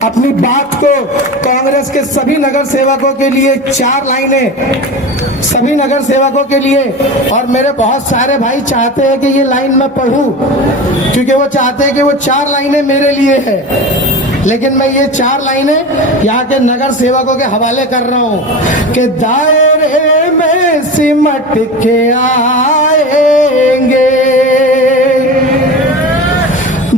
अपनी बात को कांग्रेस के सभी नगर सेवकों के लिए 4 लाइनें, सभी नगर सेवकों के लिए। और मेरे बहुत सारे भाई चाहते हैं कि ये लाइन मैं पढ़ूं, क्योंकि वो चाहते हैं कि वो 4 लाइनें मेरे लिए है। लेकिन मैं ये 4 लाइनें यहाँ के नगर सेवकों के हवाले कर रहा हूँ कि दायरे में सिमट के आएंगे,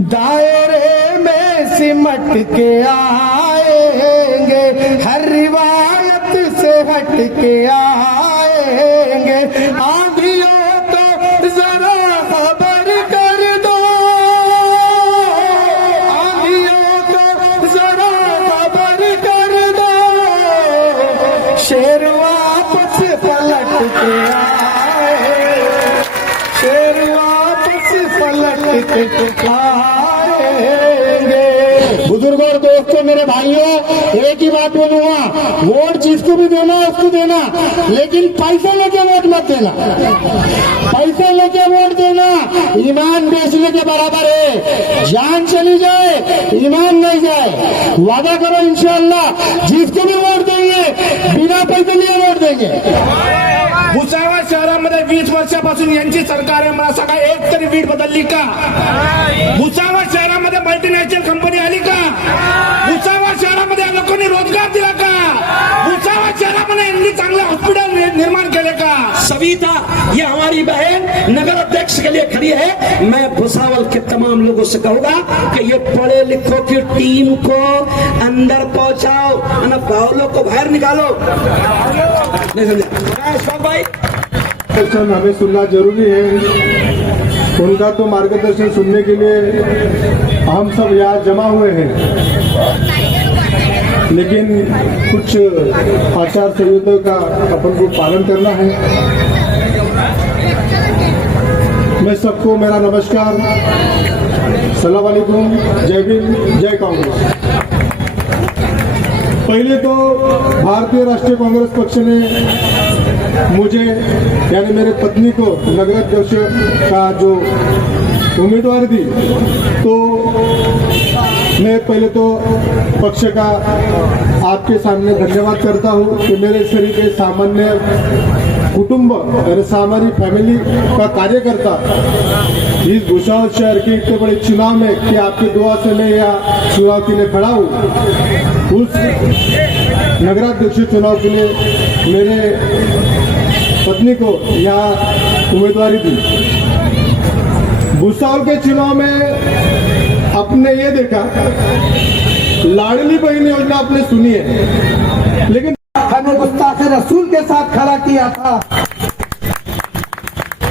दायरे में सिमट के आएंगे, हर रिवायत से हट के आएंगे। आंधियों को जरा खबर कर दो, आंधियों को जरा खबर कर दो, शेर वापस पलट के आए, शेर वापस पलट के आएंगे। बुजुर्गों और दोस्तों, मेरे भाइयों, एक ही बात बोलूंगा, वोट जिसको भी देना उसको देना, लेकिन पैसे लेके वोट मत देना। पैसे लेके वोट देना ईमान बेचने के बराबर है। जान चली जाए, ईमान नहीं जाए। वादा करो इंशाअल्लाह जिसको भी वोट देंगे बिना पैसे लिए वोट देंगे। भुसावळ शहरामध्ये 20 वर्षापासून यांची सरकार आहे, मला सांगा एक तरी वीट बदलली का? भुसावळ शहरामध्ये मल्टीनॅशनल कंपनी आली का? भुसावळ शहरामध्ये लोकांनी रोजगार दिला का? भुसावळ शहरामध्ये यांनी चांगले हॉस्पिटल निर्माण केले का? सविता ये हमारी बहन नगर अध्यक्ष के लिए खड़ी है। मैं भुसावल के तमाम लोगों से कहूंगा कि ये पढ़े लिखों की टीम को अंदर पहुंचाओ, पावलों को बाहर निकालो। नहीं समझा भाई? हमें सुनना जरूरी है। उनका तो मार्गदर्शन सुनने के लिए हम सब यहाँ जमा हुए हैं, लेकिन कुछ आचार संहिता का अपन को पालन करना है। मैं सबको मेरा नमस्कार, सलाम वालेकुम, जय भीम, जय कांग्रेस। पहले तो भारतीय राष्ट्रीय कांग्रेस पक्ष ने मुझे यानी मेरे पत्नी को नगराध्यक्ष का जो उम्मीदवार दी, तो मैं पहले तो पक्ष का आपके सामने धन्यवाद करता हूं कि मेरे शरीर के सामान्य कुटुंब और सामान्य फैमिली का कार्यकर्ता इस भुसावल शहर के इतने बड़े चुनाव में कि आपकी दुआ से मैं यहाँ चुनाव के लिए खड़ा हूँ। उस नगराध्यक्ष चुनाव के लिए मेरे पत्नी को यहाँ उम्मीदवारी दी। भुसावल के चुनाव में आपने ये देखा, लाडली बहन योजना आपने सुनी है, लेकिन हमें गुस्ताखे रसूल के साथ खड़ा किया था।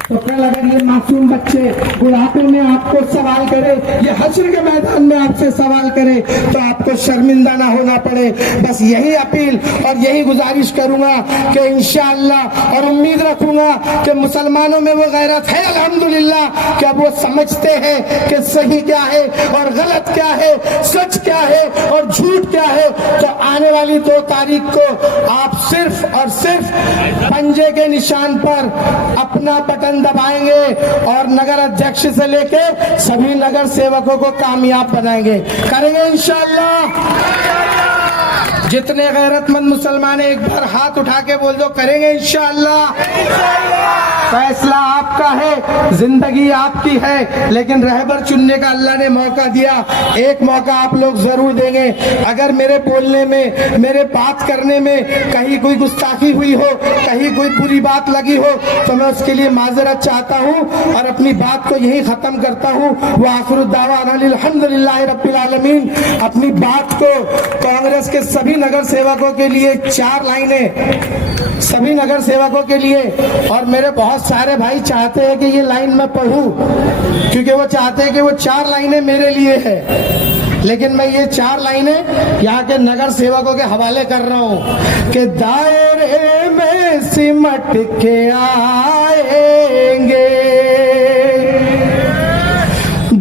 तो कल अगर ये मासूम बच्चे बुढ़ापे में आपको सवाल करे, ये हश्र के मैदान में आपसे सवाल करे, तो आपको शर्मिंदा ना होना पड़े। बस यही अपील और यही गुजारिश करूंगा कि इंशाअल्लाह, और उम्मीद रखूंगा कि मुसलमानों में वो गैरत है अल्हम्दुलिल्लाह कि अब वो समझते हैं कि सही क्या है और गलत क्या है, सच क्या है और झूठ क्या है। तो आने वाली 2 तारीख को आप सिर्फ और सिर्फ पंजे के निशान पर अपना बटन दबाएंगे और नगर अध्यक्ष से लेके सभी नगर सेवकों को कामयाब बनाएंगे, करेंगे इंशाअल्लाह। जितने गैरतमंद मुसलमान एक बार हाथ उठा के बोल दो, करेंगे इंशाअल्लाह। फैसला आपका है, जिंदगी आपकी है, लेकिन रहबर चुनने का अल्लाह ने मौका दिया। एक मौका आप लोग जरूर देंगे। अगर मेरे बोलने में, मेरे बात करने में कहीं कोई गुस्ताखी हुई हो, कहीं कोई बुरी बात लगी हो, तो मैं उसके लिए माजरत चाहता हूं और अपनी बात को यही खत्म करता हूं। व आखिरु दावाना अल्हम्दुलिल्लाहि रब्बिल आलमीन। अपनी बात को कांग्रेस के सभी नगर सेवकों के लिए 4 लाइनें, सभी नगर सेवकों के लिए। और मेरे बहुत सारे भाई चाहते हैं कि ये लाइन मैं पढ़ूं, क्योंकि वो चाहते हैं कि वो 4 लाइनें मेरे लिए है। लेकिन मैं ये 4 लाइनें यहाँ के नगर सेवकों के हवाले कर रहा हूँ कि दायरे में सिमट के आएंगे,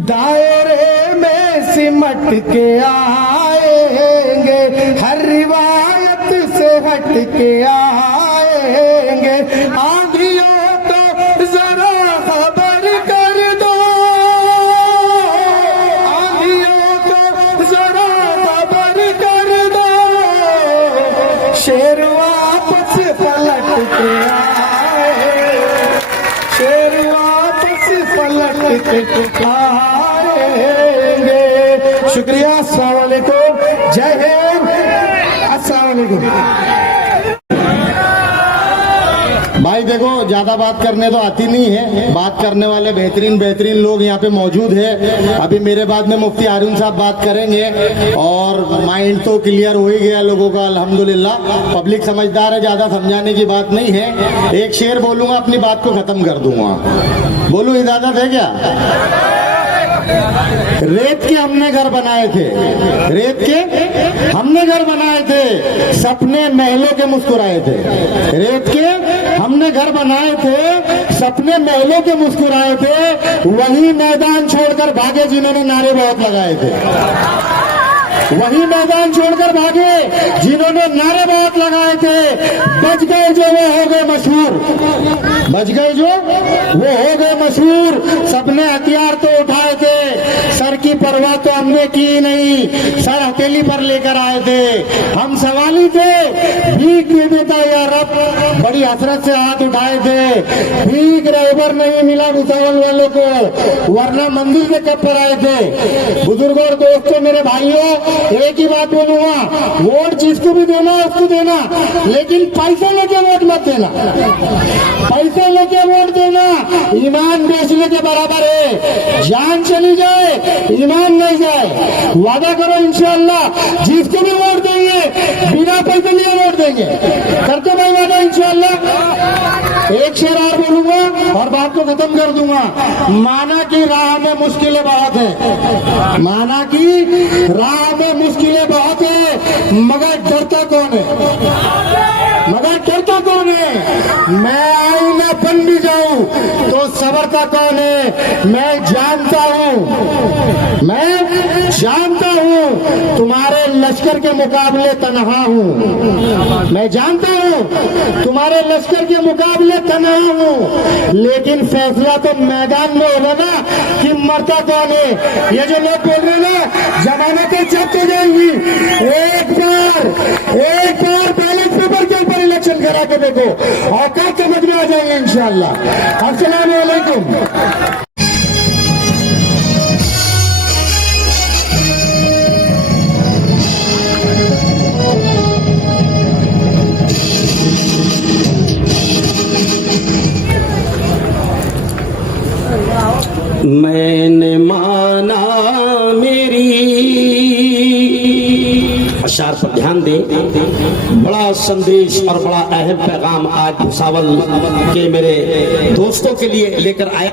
दायरे में सिमट के आएंगे, हर रिवायत से हट के आएंगे। आंधियों को जरा खबर कर दो, आंधियों को जरा खबर के आए, शेर वापस पलट के आएंगे। शुक्रिया, अस्सलाम वालेकुम, जय हिंद, अस्सलाम वालेकुम। भाई देखो, ज्यादा बात करने तो आती नहीं है, बात करने वाले बेहतरीन बेहतरीन लोग यहाँ पे मौजूद है। अभी मेरे बाद में मुफ्ती हारून साहब बात करेंगे और माइंड तो क्लियर हो ही गया लोगों का अल्हम्दुलिल्लाह। पब्लिक समझदार है, ज्यादा समझाने की बात नहीं है। एक शेर बोलूंगा, अपनी बात को खत्म कर दूंगा। बोलूं, इजाजत है क्या? रेत के हमने घर बनाए थे, रेत के हमने घर बनाए थे, सपने महलों के मुस्कुराए थे। रेत के हमने घर बनाए थे, सपने महलों के मुस्कुराए थे, वही मैदान छोड़कर भागे जिन्होंने नारे बहुत लगाए थे। वही मैदान छोड़कर भागे जिन्होंने नारे बहुत लगाए थे। बच गए जो वो हो गए मशहूर, बच गए जो वो हो गए मशहूर। सबने हथियार तो उठाए थे, सर की परवाह तो हमने की नहीं, सर हथेली पर लेकर आए थे। हम सवाली थे, भीख दे देता या रब, बड़ी हसरत से हाथ उठाए थे। भीख रहबर नहीं मिला भुसावल वालों को, वरना मंदिर के कब पर आए थे। बुजुर्गों और दोस्तों, मेरे भाइयों, एक ही बात बोलूंगा, वोट जिसको भी देना उसको देना, लेकिन पैसे लेके वोट मत देना। पैसे लेके वोट देना ईमान बेचने के बराबर है। जान चली जाए, ईमान नहीं जाए। वादा करो इंशाअल्लाह जिसको भी वोट देंगे बिना पैसे लिए वोट देंगे। करते भाई वादा इंशाअल्लाह। एक शेर और बोलूंगा और बात को खत्म कर दूंगा। माना की राह में मुश्किलें बहुत है, माना की राह में मुश्किलें बहुत है, मगर डरता कौन है? मगर डरता कौन है? मैं आऊं मैं बन भी जाऊं तो सबरता कौन है? मैं जानता हूं, मैं जानता हूं तुम्हारे लश्कर के मुकाबले तनहा हूं। मैं जानता हूं तुम्हारे लश्कर के मुकाबले तनहा हूं, लेकिन फैसला तो मैदान में होगा ना कि मरता कौन है। ये जो लोग बोल रहे हैं ना जमानतें जब्त हो जाएंगी, एक बार बैलेट पेपर के ऊपर इलेक्शन करा के देखो, औकात समझ में आ जाएंगे इंशाअल्लाह। अस्सलाम वालेकुम। मैंने माना मेरी, अशार पर ध्यान दें। बड़ा संदेश और बड़ा अहम पैगाम आज भुसावल के मेरे दोस्तों के लिए लेकर आया।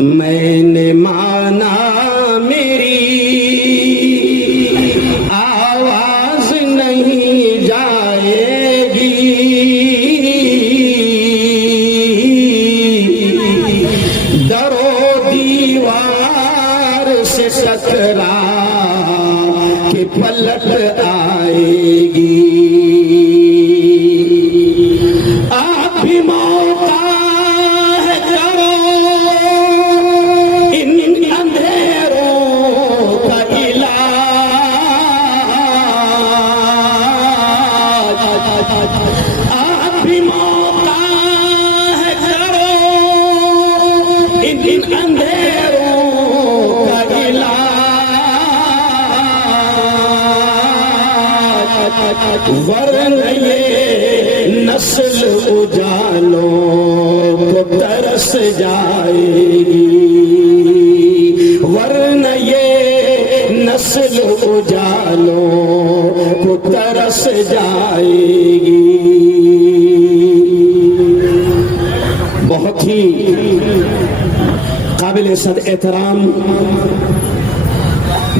मैंने माना मेरी आवाज नहीं जाएगी, डरो दीवार से टकरा के पलट आएगी। आप भी मौका है, करो इन अंधेरों का इलाज। आप भी मौका है, करो इन अंधेरों का इलाज, वरना ये नस्ल उजालों को तरस जाएगी, वरना ये नस्ल उजालों को तरस जाएगी। बहुत ही काबिल सद एहतराम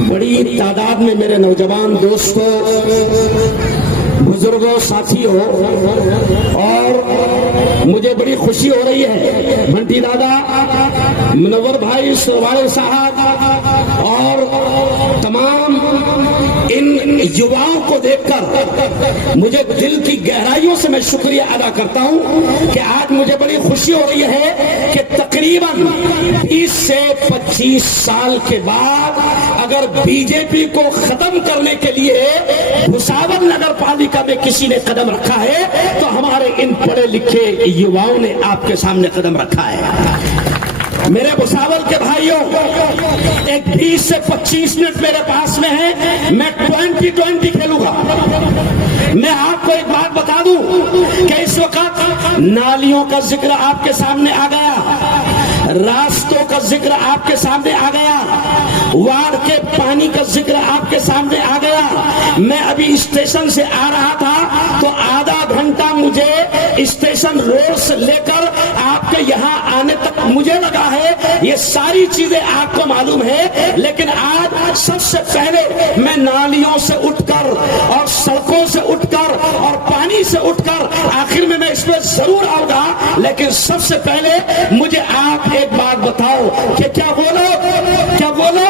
बड़ी तादाद में मेरे नौजवान दोस्तों, बुजुर्गों, साथियों, और मुझे बड़ी खुशी हो रही है बंटी दादा, मुनव्वर भाई, सरवाड़े साहब और तमाम इन युवाओं को देखकर मुझे दिल की गहराइयों से मैं शुक्रिया अदा करता हूं कि आज मुझे बड़ी खुशी हो रही है कि तकरीबन 20 से 25 साल के बाद अगर बीजेपी को खत्म करने के लिए भुसावल नगर पालिका में किसी ने कदम रखा है तो हमारे इन पढ़े लिखे युवाओं ने आपके सामने कदम रखा है। मेरे भुसावल के भाइयों, एक 20 से 25 मिनट मेरे पास में है, मैं 2020 खेलूंगा। मैं आपको एक बात बता दूं कि इस वक्त नालियों का जिक्र आपके सामने आ गया, रास्तों का जिक्र आपके सामने आ गया, वार्ड के पानी का जिक्र आपके सामने आ गया। मैं अभी स्टेशन से आ रहा था तो आधा घंटा मुझे स्टेशन रोड से लेकर आपके यहाँ आने तक मुझे लगा है। ये सारी चीजें आपको मालूम है, लेकिन आज सबसे पहले मैं नालियों से उठकर और सड़कों से उठकर और पानी से उठकर आखिर में मैं इसमें जरूर आऊंगा, लेकिन सबसे पहले मुझे आप एक बात बताओ कि क्या बोलो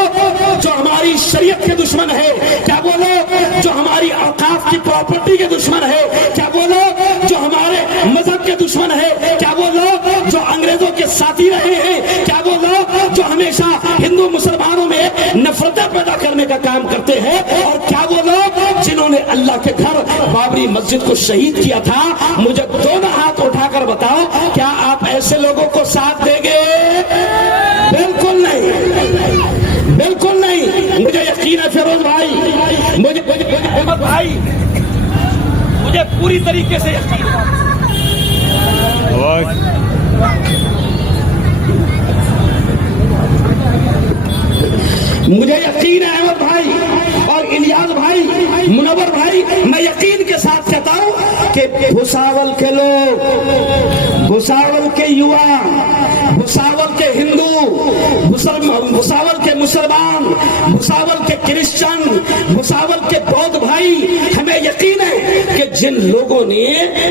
जो हमारी शरीयत के दुश्मन है, क्या बोलो जो हमारी औकाफ की प्रॉपर्टी के दुश्मन है, क्या बोलो जो हमारे मजहब के दुश्मन है, क्या बोलो जो अंग्रेजों के साथी रहे हैं, क्या बोलो जो हमेशा हिंदू मुसलमानों में नफरतें पैदा करने का काम करते हैं, और क्या बोलो जिन्होंने अल्लाह के घर बाबरी मस्जिद को शहीद किया था। मुझे दोनों हाथ उठाकर बताओ, क्या आप ऐसे लोगों को साथ देंगे? बिल्कुल नहीं, बिल्कुल नहीं। मुझे यकीन है फिरोज भाई, मुझे अहमद भाई, मुझे पूरी तरीके से यकीन है। मुझे यकीन है अहमद भाई और इलियास भाई, मुनव्वर भाई, मैं यकीन के साथ कहता हूं कि भुसावल के लोग, भुसावल के युवा, भुसावल के हिंदू, भुसावल के मुसलमान, भुसावल के क्रिश्चियन, भुसावल के बौद्ध भाई, हमें यकीन है कि जिन लोगों ने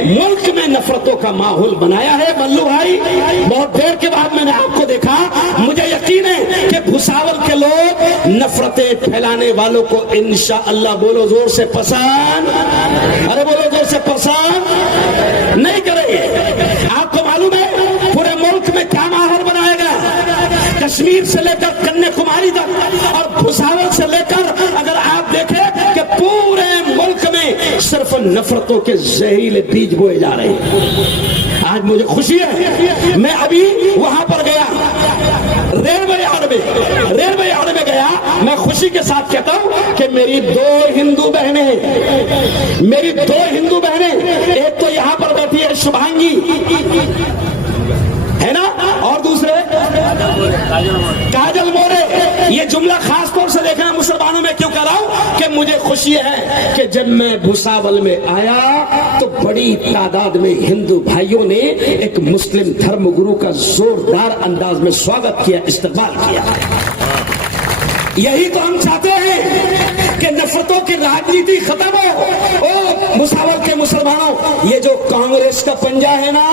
मुल्क में नफरतों का माहौल बनाया है, मल्लू भाई, बहुत देर के बाद मैंने आपको देखा, मुझे यकीन है कि भुसावल के लोग नफरतें फैलाने वालों को इंशाअल्लाह, बोलो जोर से, पसंद, अरे बोलो जोर से, पसंद नहीं करेंगे। आपको मालूम है पूरे मुल्क में क्या माहौल बनाएगा, कश्मीर से लेकर कन्याकुमारी तक और भुसावल से लेकर अगर आप देखें कि पूरे मुल्क में सिर्फ नफरतों के जहरीले बीज बोए जा रहे हैं। आज मुझे खुशी है, मैं अभी वहां पर गया, रेलवे यार्ड में गया। मैं खुशी के साथ कहता हूं कि मेरी दो हिंदू बहनें, एक तो यहां पर बैठी है शुभांगी, है ना, और दूसरे काजल मोरे। ये जुमला खास तौर से देखना मुसलमानों में क्यों कर रहा हूं कि मुझे खुशी है कि जब मैं भुसावल में आया तो बड़ी तादाद में हिंदू भाइयों ने एक मुस्लिम धर्म गुरु का जोरदार अंदाज में स्वागत किया, इस्तकबाल किया। यही तो हम चाहते हैं कि नफरतों की राजनीति खत्म हो। ओ भुसावल के मुसलमानों, ये जो कांग्रेस का पंजा है ना,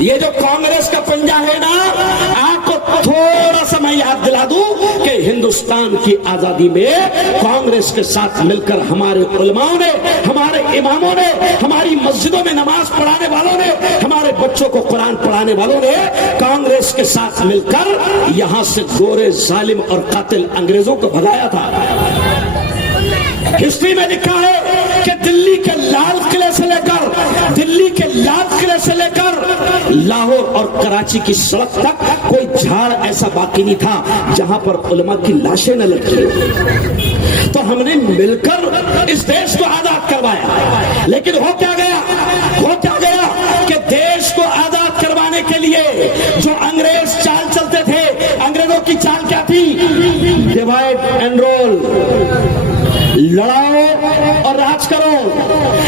ये जो कांग्रेस का पंजा है ना, आपको थोड़ा सा मैं याद दिला दूं कि हिंदुस्तान की आजादी में कांग्रेस के साथ मिलकर हमारे उलमाओं ने, हमारे इमामों ने, हमारी मस्जिदों में नमाज पढ़ाने वालों ने, हमारे बच्चों को कुरान पढ़ाने वालों ने कांग्रेस के साथ मिलकर यहां से गोरे जालिम और कातिल अंग्रेजों को भगाया था। हिस्ट्री में लिखा है कि दिल्ली के लाल किले से लेकर लाहौर और कराची की सड़क तक कोई झाड़ ऐसा बाकी नहीं था जहां पर उलमा की लाशें न लगी। तो हमने मिलकर इस देश को आजाद करवाया, लेकिन हो क्या गया कि देश को आजाद करवाने के लिए जो अंग्रेज चाल चलते थे, अंग्रेजों की चाल क्या थी? डिवाइड एंड रोल, लड़ाओ और राज करो।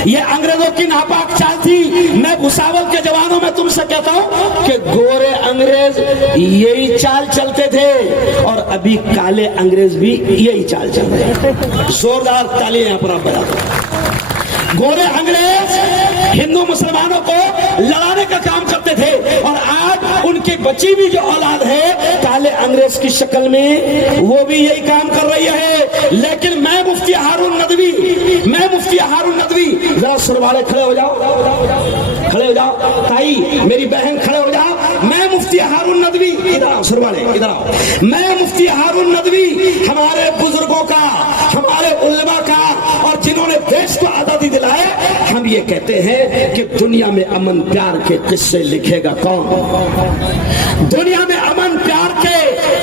ये अंग्रेजों की नापाक चाल थी। मैं भुसावल के जवानों में तुमसे कहता हूं कि गोरे अंग्रेज यही चाल चलते थे और अभी काले अंग्रेज भी यही चाल चल रहे हैं। जोरदार तालियां यहां पर आप बजा दो। गोरे अंग्रेज हिंदू मुसलमानों को लड़ाने का काम करते थे और आज उनकी बची भी जो औलाद है काले अंग्रेज की शक्ल में, वो भी यही काम कर रही है। लेकिन मैं मुफ्ती हारून नदवी जरा सुरवाले खड़े हो जाओ, खड़े हो जाओ। ताई मेरी बहन खड़े हो जाओ। मैं मुफ्ती हारून नदवी, इधर आओ सुरवाले इधर आओ। मैं मुफ्ती हारून नदवी हमारे बुजुर्गों का, हमारे उलमा का, और जिन्होंने देश को आजादी दिलाए, हम ये कहते हैं कि दुनिया में अमन प्यार के किस्से लिखेगा कौन? दुनिया में अमन प्यार के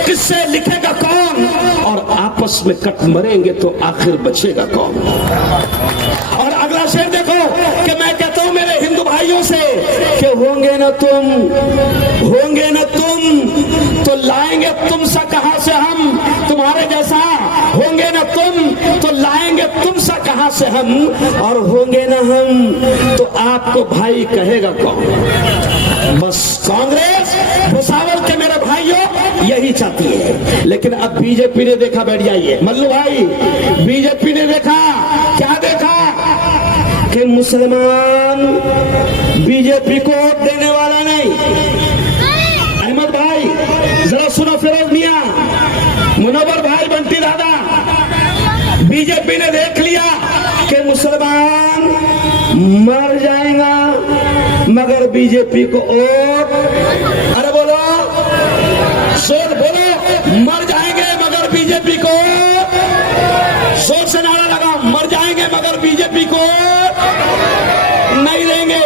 किस्से लिखेगा कौन? और आपस में कट मरेंगे तो आखिर बचेगा कौन? और अगला शेर देखो कि मैं कहता हूं मेरे हिंदू भाइयों से कि होंगे न तुम तो लाएंगे तुम सा कहां से हम, तुम्हारे जैसा होंगे न तुम तो लाएंगे तुम सा कहां से हम, और होंगे न हम तो आपको भाई कहेगा कौन? बस कांग्रेस भुसावल के मेरे भाइयों यही चाहती है। लेकिन अब बीजेपी ने देखा, बैठ जाइए मल्लू भाई, बीजेपी ने देखा, क्या देखा कि मुसलमान बीजेपी को वोट देने वाला नहीं। अहमद भाई जरा सुनो, फिरोज मियां, मुनव्वर भाई, बंटी दादा, बीजेपी ने देख लिया कि मुसलमान मर जाएगा मगर बीजेपी को वोट, अरे बोलो शोर बोलो, मर जाएंगे मगर बीजेपी को, शोर से नारा लगा, मर जाएंगे मगर बीजेपी को नहीं देंगे।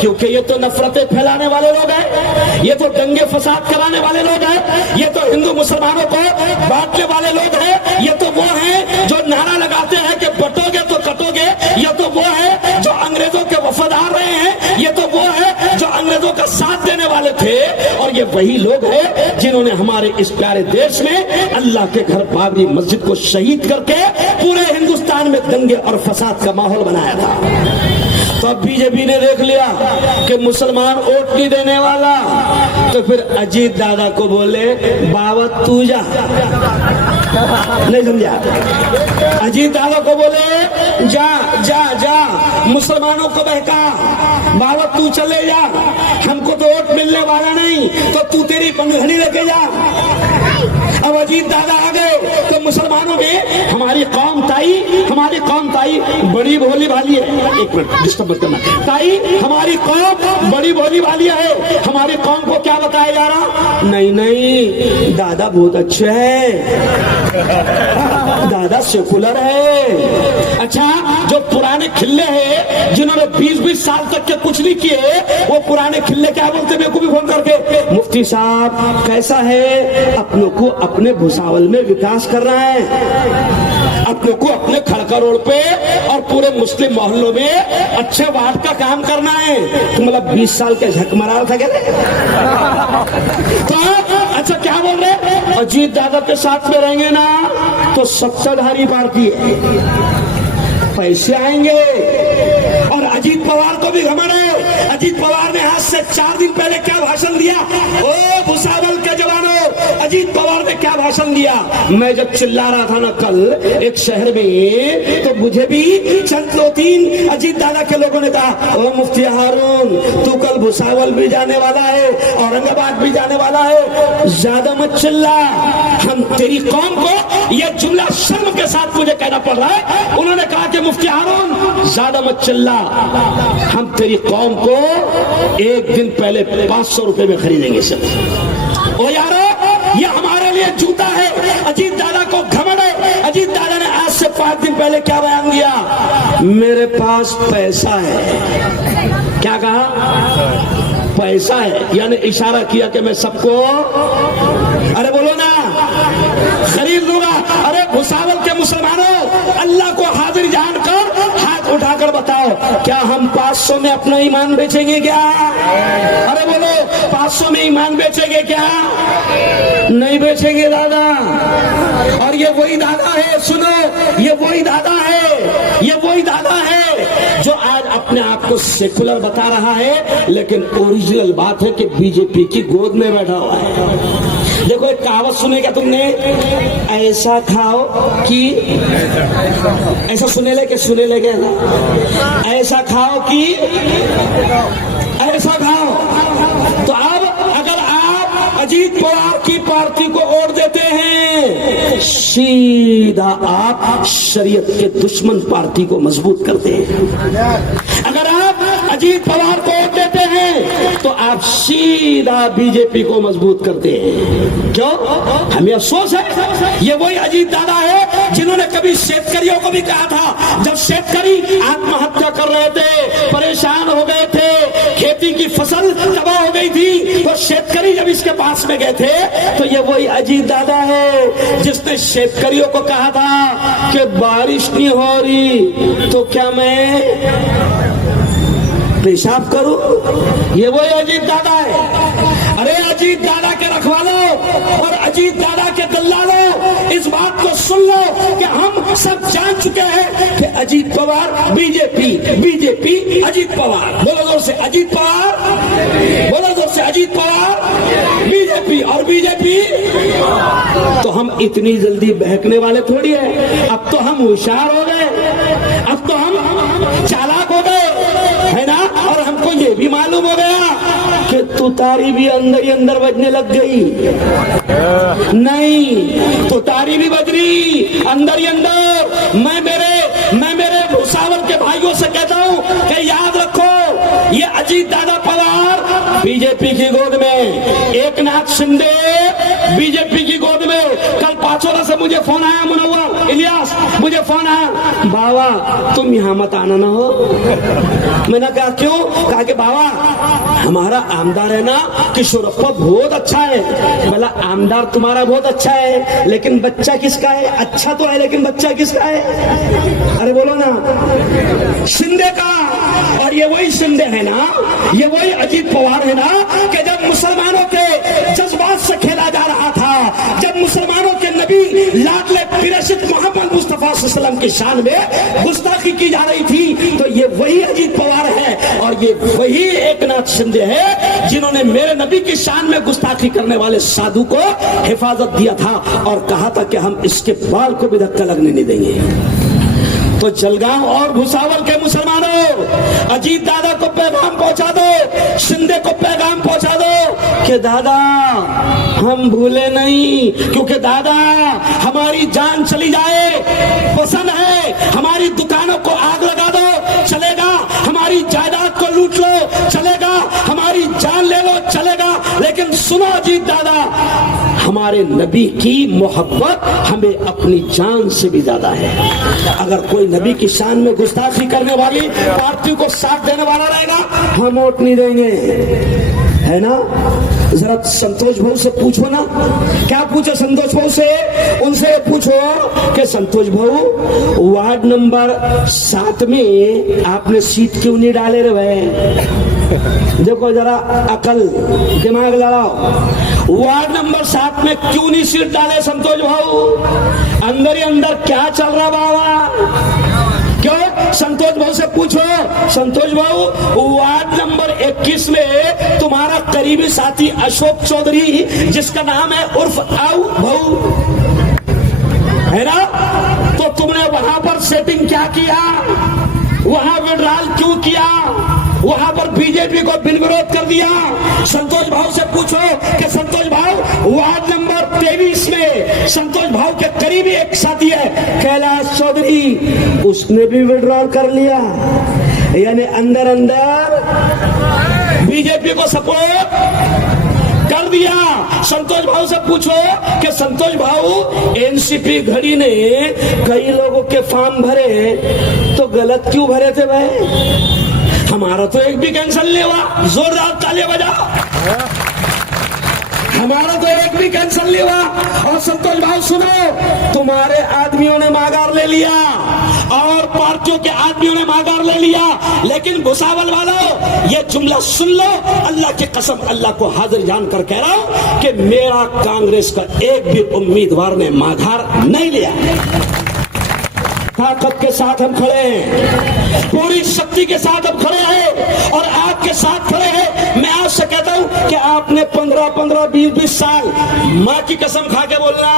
क्योंकि ये तो नफरतें फैलाने वाले लोग हैं, ये तो दंगे फसाद कराने वाले लोग हैं, ये तो हिंदू मुसलमानों को बांटने वाले लोग हैं, ये तो वो हैं जो नारा लगाते हैं कि बटोगे तो कटोगे, ये तो वो है जो अंग्रेजों के वफादार रहे हैं, ये तो वो है जो अंग्रेजों का साथ देने वाले थे, और ये वही लोग हैं जिन्होंने हमारे इस प्यारे देश में अल्लाह के घर बाबरी मस्जिद को शहीद करके पूरे हिंदुस्तान में दंगे और फसाद का माहौल बनाया था। तो अब बीजेपी ने देख लिया कि मुसलमान वोट नहीं देने वाला, तो फिर अजीत दादा को बोले बाबा तू जा, नहीं समझा? अजीत दादा को बोले जा जा जा, मुसलमानों को बहका, बाबा तू चले जा, हमको तो वोट मिलने वाला नहीं, तो तू तेरी पंगड़ी लेके जा। अब अजीत दादा आ गए तो मुसलमानों में हमारी कौम ताई बड़ी भोली भाली है, एक मिनट डिस्टर्ब मत करना, ताई हमारी कौम बड़ी भोली भाली है, हमारी कौम को क्या बताया जा रहा? नहीं दादा बहुत अच्छे हैं, दादा सेकुलर है। अच्छा, जो पुराने खिल्ले हैं जिन्होंने 20-20 साल तक के कुछ नहीं किए, वो पुराने खिल्ले क्या बोलते मेरे को भी फोन करके, मुफ्ती साहब कैसा है? अपनों को अपने भुसावल में विकास कर रहा है, अपनों को अपने खड़का रोड पे और पूरे मुस्लिम मोहल्लों में अच्छे वार्ड का काम करना है। तो मतलब 20 साल के झक मरा था क्या? तो अच्छा क्या बोल रहे? अजीत दादा के साथ में रहेंगे ना तो सत्ताधारी पार्टी है, पैसे आएंगे। और अजीत पवार को भी घमंड है। अजीत पवार ने आज से 4 दिन पहले क्या भाषण दिया? ओ भुसावल के जवानों, अजीत पवार ने क्या भाषण दिया? मैं जब चिल्ला रहा था ना कल एक शहर में, तो मुझे भी चंद 2-3 अजीत दादा के लोगों ने कहा, ओ मुफ्ती हारून तू कल भुसावल भी जाने वाला है, औरंगाबाद भी जाने वाला है, ज्यादा मत चिल्ला, हम तेरी कौम को, ये जुमला शर्म के साथ मुझे कहना पड़ रहा है। उन्होंने कहा कि मुफ्ती हारून ज्यादा मत चिल्ला, हम तेरी कौम को एक दिन पहले 500 रुपए में खरीदेंगे सब। ओ यारो, ये हमारे लिए जूता है। अजीत दादा को घमंड है। अजीत दादा ने आज से 5 दिन पहले क्या बयान दिया? मेरे पास पैसा है। क्या कहा? पैसा है, यानी इशारा किया कि मैं सबको, अरे बोलो ना, खरीद लूंगा। अरे भुसावल के मुसलमानों, अल्लाह को हाजिर जानकर हाथ उठाकर बताओ, क्या हम 500 में अपना ईमान बेचेंगे क्या? अरे बोलो, 500 में ईमान बेचेंगे क्या? नहीं बेचेंगे दादा। और ये वही दादा है, सुनो, ये वही दादा है, ये वही दादा है जो आज अपने आप को सेकुलर बता रहा है, लेकिन ओरिजिनल बात है कि बीजेपी की गोद में बैठा हुआ है। देखो एक कहावत सुनेगा तुमने, ऐसा खाओ कि, ऐसा सुने लेके ऐसा खाओ कि ऐसा खाओ। तो अब अगर आप अजीत पवार की पार्टी को वोट देते हैं, सीधा आप शरीयत के दुश्मन पार्टी को मजबूत करते हैं। अगर आप अजीत पवार को वोट देते हैं तो आप सीधा बीजेपी को मजबूत करते हैं। क्यों? हमें अफसोस है, ये वही अजीत दादा है जिन्होंने कभी शेतकरियों को भी कहा था, जब शेतकरी आत्महत्या कर रहे थे, परेशान हो गए थे, खेती की फसल तबाह हो गई थी, तो शेतकरी जब इसके पास में गए थे तो ये वही अजीत दादा है जिसने शेतकरियों को कहा था कि बारिश नहीं हो रही तो क्या मैं पेशाब करूं? ये वही अजीत दादा है। अरे अजीत दादा के रखवालों और अजीत दादा के दल्लालों, इस बात को सुन लो कि हम सब जान चुके हैं कि अजीत पवार बीजेपी, बीजेपी अजीत पवार। बोलो जोर से अजीत पवार, बोलो जोर से अजीत पवार, बीजेपी और बीजेपी। तो हम इतनी जल्दी बहकने वाले थोड़ी है। अब तो हम होशियार हो गए, अब तो हम चालाक हो गए, है ना। और हमको ये भी मालूम हो गया कि तुतारी भी अंदर ही अंदर बजने लग गई। नहीं, तुतारी भी बज रही अंदर ही अंदर। मैं मेरे भूसावल के भाइयों से कहता हूं कि याद रखो, ये अजीत दादा पवार बीजेपी की गोद में, एकनाथ शिंदे बीजेपी की गोद में। कल पाचोरा से मुझे फोन आया, मुनव्वर इलियास, मुझे फोन आया, बाबा तुम यहां मत आना ना हो। मैंने कहा क्यों? कहा कि बाबा हमारा आमदार है ना किशोरप्पा बहुत अच्छा है। बोला आमदार तुम्हारा बहुत अच्छा है, लेकिन बच्चा किसका है? अच्छा तो है लेकिन बच्चा किसका है? अरे बोलो ना, शिंदे का। और ये वही शिंदे है ना, ये वही अजीत पवार है ना कि जब मुसलमानों के जज्बात से खेला जा रहा था, जब मुसलमानों के नबी लाडले पिरशित मोहम्मद मुस्तफा सल्लल्लाहु अलैहि वसल्लम की शान में गुस्ताखी की जा रही थी, तो ये वही अजीत पवार है और ये वही एकनाथ शिंदे है जिन्होंने मेरे नबी की शान में गुस्ताखी करने वाले साधु को हिफाजत दिया था और कहा था कि हम इसके बाल को भी धक्का लगने नहीं देंगे। तो जलगांव और भुसावल के मुसलमानों, अजीत दादा को पैगाम पहुंचा दो, शिंदे को पैगाम पहुंचा दो कि दादा हम भूले नहीं, क्योंकि दादा हमारी जान चली जाए पसंद है, हमारी दुकानों को आग लगा दो चलेगा, हमारी जायदाद को लूट लो चलेगा, हमारी जान ले लो चलेगा, लेकिन सुनो अजीत दादा, हमारे नबी की मोहब्बत हमें अपनी जान से भी ज्यादा है। अगर कोई नबी की शान में गुस्ताखी करने वाली पार्टी को साथ देने वाला रहेगा, हम वोट नहीं देंगे, है ना। जरा संतोष भाऊ से पूछो ना, क्या पूछो संतोष भाऊ से? उनसे पूछो कि संतोष भाऊ वार्ड नंबर 7 में आपने सीट क्यों नहीं डाले रे भाई? देखो जरा अकल दिमाग लड़ाओ, वार्ड नंबर 7 में क्यों नहीं सीट डाले संतोष भाऊ? अंदर ही अंदर क्या चल रहा बाबा? क्यों? संतोष भाऊ से पूछो। संतोष भाऊ वार्ड नंबर 21 में तुम्हारा करीबी साथी अशोक चौधरी, जिसका नाम है उर्फ आऊ भाऊ, है ना, तो तुमने वहां पर सेटिंग क्या किया? वहां विड्रॉल क्यों किया? वहां पर बीजेपी को बिन विरोध कर दिया। संतोष भाव से पूछो कि संतोष भाव वार्ड नंबर 23 में संतोष भाव के करीबी एक साथी है कैलाश चौधरी, उसने भी विड्रॉल कर लिया, यानी अंदर अंदर बीजेपी को सपोर्ट कर दिया। संतोष भाव से पूछो कि संतोष भाव एनसीपी घड़ी ने कई लोगों के फॉर्म भरे, तो गलत क्यों भरे थे भाई? हमारा तो एक भी कैंसिल नहीं हुआ, जोरदार तालियां बजाओ। हमारा तो एक भी कैंसिल नहीं हुआ। और संतोष भाव सुनो, तुम्हारे आदमियों ने माघार ले लिया और पार्टियों के आदमियों ने माघार ले लिया, लेकिन भुसावल वालों ये जुमला सुन लो, अल्लाह की कसम, अल्लाह को हाजिर जानकर कह रहा हूं कि मेरा कांग्रेस का एक भी उम्मीदवार ने माघार नहीं लिया। ताकत के साथ हम खड़े हैं, पूरी शक्ति के साथ हम खड़े हैं और आपके साथ खड़े हैं। मैं आपसे कहता हूं कि आपने 15-15, 20-20 साल मां की कसम खा के बोलना,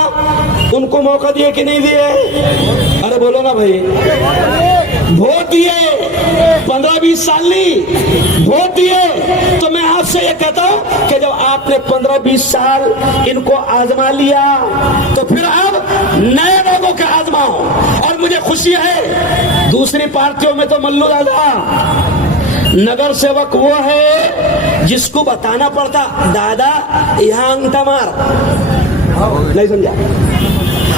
उनको मौका दिए कि नहीं दिए? अरे बोलो ना भाई, वोट दिए, 15-20 साल नहीं, वोट दिए। तो मैं आपसे ये कहता हूं कि जब आपने 15-20 साल इनको आजमा लिया, तो फिर अब नए लोगों के आजमाओ। और मुझे खुशी है दूसरी पार्टियों में तो मल्लू दादा नगर सेवक वो है जिसको बताना पड़ता दादा यहाँ अंगठा मार, नहीं समझा